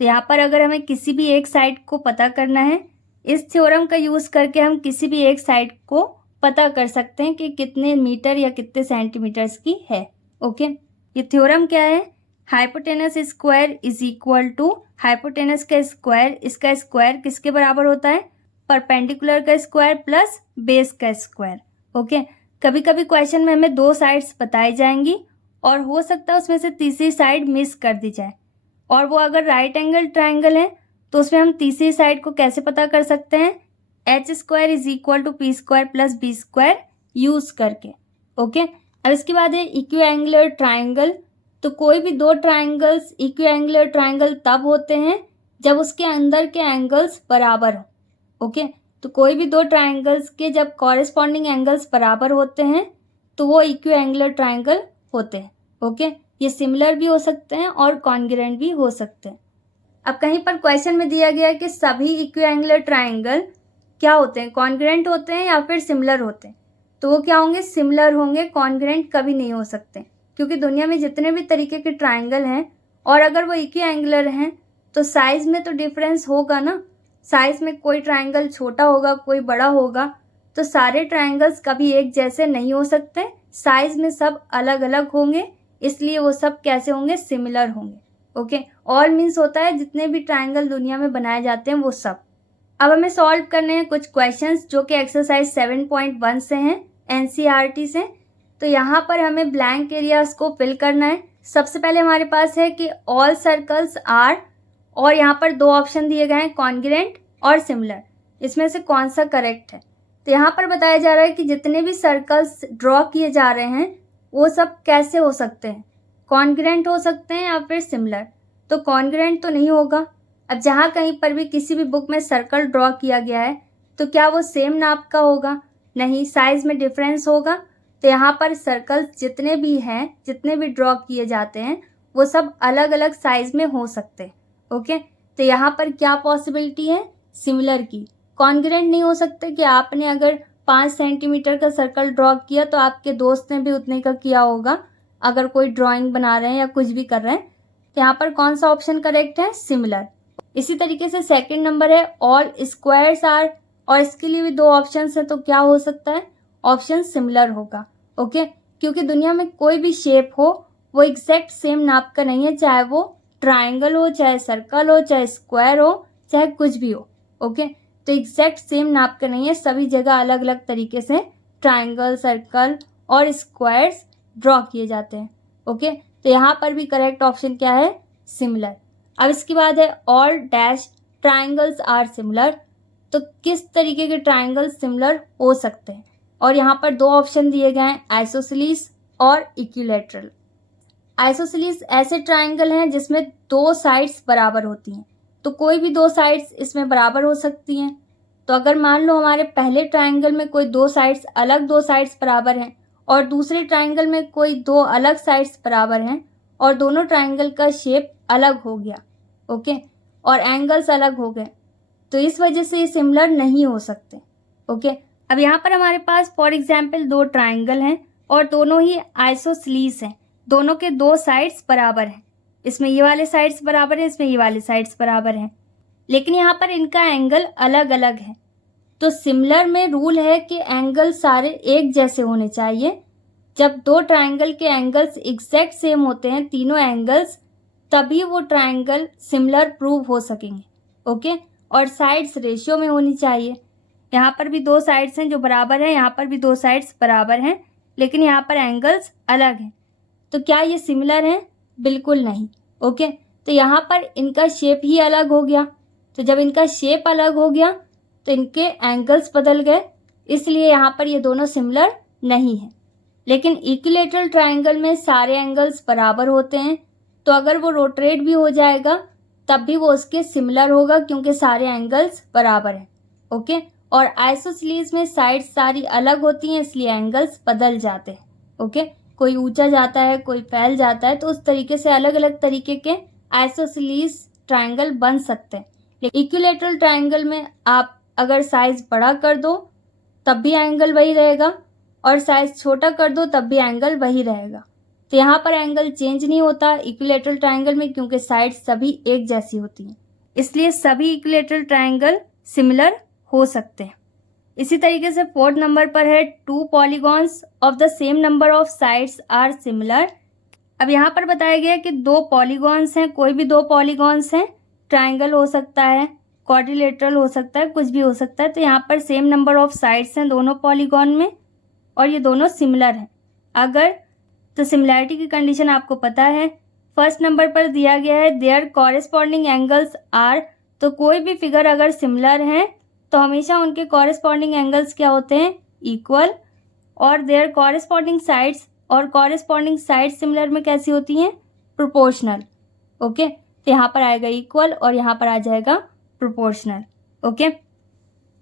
तो यहाँ पर अगर हमें किसी भी एक साइड को पता करना है, इस थ्योरम का यूज़ करके हम किसी भी एक साइड को पता कर सकते हैं कि कितने मीटर या कितने सेंटीमीटर्स की है। ओके, ये थ्योरम क्या है, hypotenuse square is equal to hypotenuse का स्क्वायर, इसका स्क्वायर किसके बराबर होता है, परपेंडिकुलर का स्क्वायर प्लस बेस का स्क्वायर। ओके, कभी कभी क्वेश्चन में हमें दो साइड्स बताई जाएंगी और हो सकता है उसमें से तीसरी साइड मिस कर दी जाए, और वो अगर राइट एंगल ट्राइंगल है तो उसमें हम तीसरी साइड को कैसे पता कर सकते हैं, H² is equal to P² plus B² use करके। ओके, अब इसके बाद है इक्वी एंगुलर ट्राइंगल। तो कोई भी दो ट्राइंगल्स इक्वी एंगुलर ट्राइंगल तब होते हैं जब उसके अंदर के एंगल्स बराबर हो। ओके, तो कोई भी दो ट्राइंगल्स के जब कॉरेस्पॉन्डिंग एंगल्स बराबर होते हैं तो वो इक्वी एंगुलर ट्राइंगल होते हैं। ओके, ये सिमिलर भी हो सकते हैं और कॉन्ग्रुएंट भी हो सकते हैं। अब कहीं पर क्वेश्चन में दिया गया है कि सभी इक्वी एंगुलर ट्राइंगल क्या होते हैं, कॉन्ग्रुएंट होते हैं या फिर सिमिलर होते हैं, तो वो क्या होंगे, सिमिलर होंगे, कॉन्ग्रुएंट कभी नहीं हो सकते, क्योंकि दुनिया में जितने भी तरीके के ट्राइंगल हैं और अगर वो इक्वी एंगुलर हैं तो साइज़ में तो डिफरेंस होगा ना, साइज़ में कोई ट्राइंगल छोटा होगा कोई बड़ा होगा, तो सारे ट्राइंगल्स कभी एक जैसे नहीं हो सकते, साइज़ में सब अलग अलग होंगे, इसलिए वो सब कैसे होंगे, सिमिलर होंगे। ओके, ऑल मीन्स होता है जितने भी ट्राइंगल दुनिया में बनाए जाते हैं वो सब। अब हमें सॉल्व करने हैं कुछ क्वेश्चंस जो कि एक्सरसाइज 7.1 से हैं, NCERT से। तो यहाँ पर हमें ब्लैंक एरियाज को फिल करना है। सबसे पहले हमारे पास है कि ऑल सर्कल्स आर, और यहाँ पर दो ऑप्शन दिए गए हैं, कॉन्ग्रुएंट और सिमिलर, इसमें से कौन सा करेक्ट है। तो यहाँ पर बताया जा रहा है कि जितने भी सर्कल्स ड्रॉ किए जा रहे हैं वो सब कैसे हो सकते हैं, कॉन्ग्रुएंट हो सकते हैं या फिर सिमिलर। तो कॉन्ग्रुएंट तो नहीं होगा। अब जहाँ कहीं पर भी किसी भी बुक में सर्कल ड्रॉ किया गया है तो क्या वो सेम नाप का होगा, नहीं, साइज में डिफरेंस होगा। तो यहाँ पर सर्कल्स जितने भी हैं, जितने भी ड्रॉ किए जाते हैं वो सब अलग अलग साइज में हो सकते हैं। ओके, तो यहाँ पर क्या पॉसिबिलिटी है सिमिलर की। कॉन्ग्रुएंट नहीं हो सकते कि आपने अगर 5 सेंटीमीटर का सर्कल ड्रॉ किया तो आपके दोस्त ने भी उतने का किया होगा, अगर कोई ड्राइंग बना रहे हैं या कुछ भी कर रहे हैं। तो यहाँ पर कौन सा ऑप्शन करेक्ट है, सिमिलर। इसी तरीके से सेकंड नंबर है ऑल स्क्वायर्स आर, और इसके लिए भी 2 ऑप्शन है, तो क्या हो सकता है, ऑप्शन सिमिलर होगा। ओके, क्योंकि दुनिया में कोई भी शेप हो वो एग्जैक्ट सेम नाप का नहीं है, चाहे वो ट्राइंगल हो, चाहे सर्कल हो, चाहे स्क्वायर हो, चाहे कुछ भी हो। ओके, तो एग्जैक्ट सेम नाप का नहीं है, सभी जगह अलग अलग तरीके से ट्राइंगल, सर्कल और स्क्वायर्स ड्रॉ किए जाते हैं। ओके, तो यहाँ पर भी करेक्ट ऑप्शन क्या है, सिमिलर। अब इसके बाद है all dash triangles are similar, तो किस तरीके के ट्राइंगल सिमिलर हो सकते हैं, और यहाँ पर 2 ऑप्शन दिए गए हैं, आइसोसेलेस और इक्विलैटरल। आइसोसेलेस ऐसे ट्राइंगल हैं जिसमें 2 साइड्स बराबर होती हैं, तो कोई भी 2 साइड्स इसमें बराबर हो सकती हैं। तो अगर मान लो हमारे पहले ट्राइंगल में कोई 2 साइड्स अलग 2 साइड्स बराबर हैं, और दूसरे ट्राइंगल में कोई 2 अलग साइड्स बराबर हैं, और दोनों ट्राइंगल का शेप अलग हो गया, ओके, और एंगल्स अलग हो गए, तो इस वजह से ये सिमिलर नहीं हो सकते। ओके, अब यहाँ पर हमारे पास फॉर एग्जाम्पल 2 ट्राइंगल हैं और दोनों ही आइसोसेलेस हैं, दोनों के 2 साइड्स बराबर हैं, इसमें ये वाले साइड्स बराबर हैं, इसमें ये वाले साइड्स बराबर हैं, लेकिन यहाँ पर इनका एंगल अलग अलग है। तो सिमिलर में रूल है कि एंगल सारे एक जैसे होने चाहिए। जब 2 ट्राइंगल के एंगल्स एग्जैक्ट सेम होते हैं, तीनों एंगल्स, तभी वो ट्राइंगल सिमिलर प्रूव हो सकेंगे। ओके, और साइड्स रेशियो में होनी चाहिए। यहाँ पर भी 2 साइड्स हैं जो बराबर हैं, यहाँ पर भी 2 साइड्स बराबर हैं, लेकिन यहाँ पर एंगल्स अलग हैं, तो क्या ये सिमिलर हैं, बिल्कुल नहीं। ओके, तो यहाँ पर इनका शेप ही अलग हो गया, तो जब इनका शेप अलग हो गया तो इनके एंगल्स बदल गए, इसलिए यहाँ पर ये दोनों सिमिलर नहीं है। लेकिन इक्विलैटरल ट्राइंगल में सारे एंगल्स बराबर होते हैं, तो अगर वो रोटेट भी हो जाएगा तब भी वो उसके सिमिलर होगा, क्योंकि सारे एंगल्स बराबर हैं। ओके, और आइसोसेलेस में साइड सारी अलग होती हैं, इसलिए एंगल्स बदल जाते हैं। ओके, कोई ऊंचा जाता है, कोई फैल जाता है, तो उस तरीके से अलग अलग तरीके के आइसोसेलेस ट्राइंगल बन सकते हैं। लेकिन इक्विलैटरल ट्राइंगल में आप अगर साइज बड़ा कर दो तब भी एंगल वही रहेगा, और साइज छोटा कर दो तब भी एंगल वही रहेगा। तो यहाँ पर एंगल चेंज नहीं होता इक्विलैटरल ट्राइंगल में, क्योंकि साइड सभी एक जैसी होती हैं, इसलिए सभी इक्विलैटरल ट्राइंगल सिमिलर हो सकते हैं। इसी तरीके से 4th नंबर पर है 2 polygons of the same number of sides are similar. अब यहाँ पर बताया गया कि 2 पॉलीगॉन्स हैं, कोई भी 2 पॉलीगॉन्स हैं, ट्राइंगल हो सकता है, क्वाड्रिलेटरल हो सकता है, कुछ भी हो सकता है। तो यहाँ पर सेम नंबर ऑफ साइड्स हैं दोनों पॉलीगॉन में, और ये दोनों सिमिलर हैं। अगर तो सिमिलैरिटी की कंडीशन आपको पता है, फर्स्ट नंबर पर दिया गया है देयर कॉरेस्पॉन्डिंग एंगल्स आर, तो कोई भी फिगर अगर सिमिलर हैं तो हमेशा उनके कॉरेस्पॉन्डिंग एंगल्स क्या होते हैं, इक्वल, और देयर कॉरेस्पॉन्डिंग साइड्स, और कॉरेस्पॉन्डिंग साइड्स सिमिलर में कैसी होती हैं, प्रोपोर्शनल। ओके, तो यहाँ पर आएगा इक्वल और यहाँ पर आ जाएगा प्रोपोर्शनल। ओके,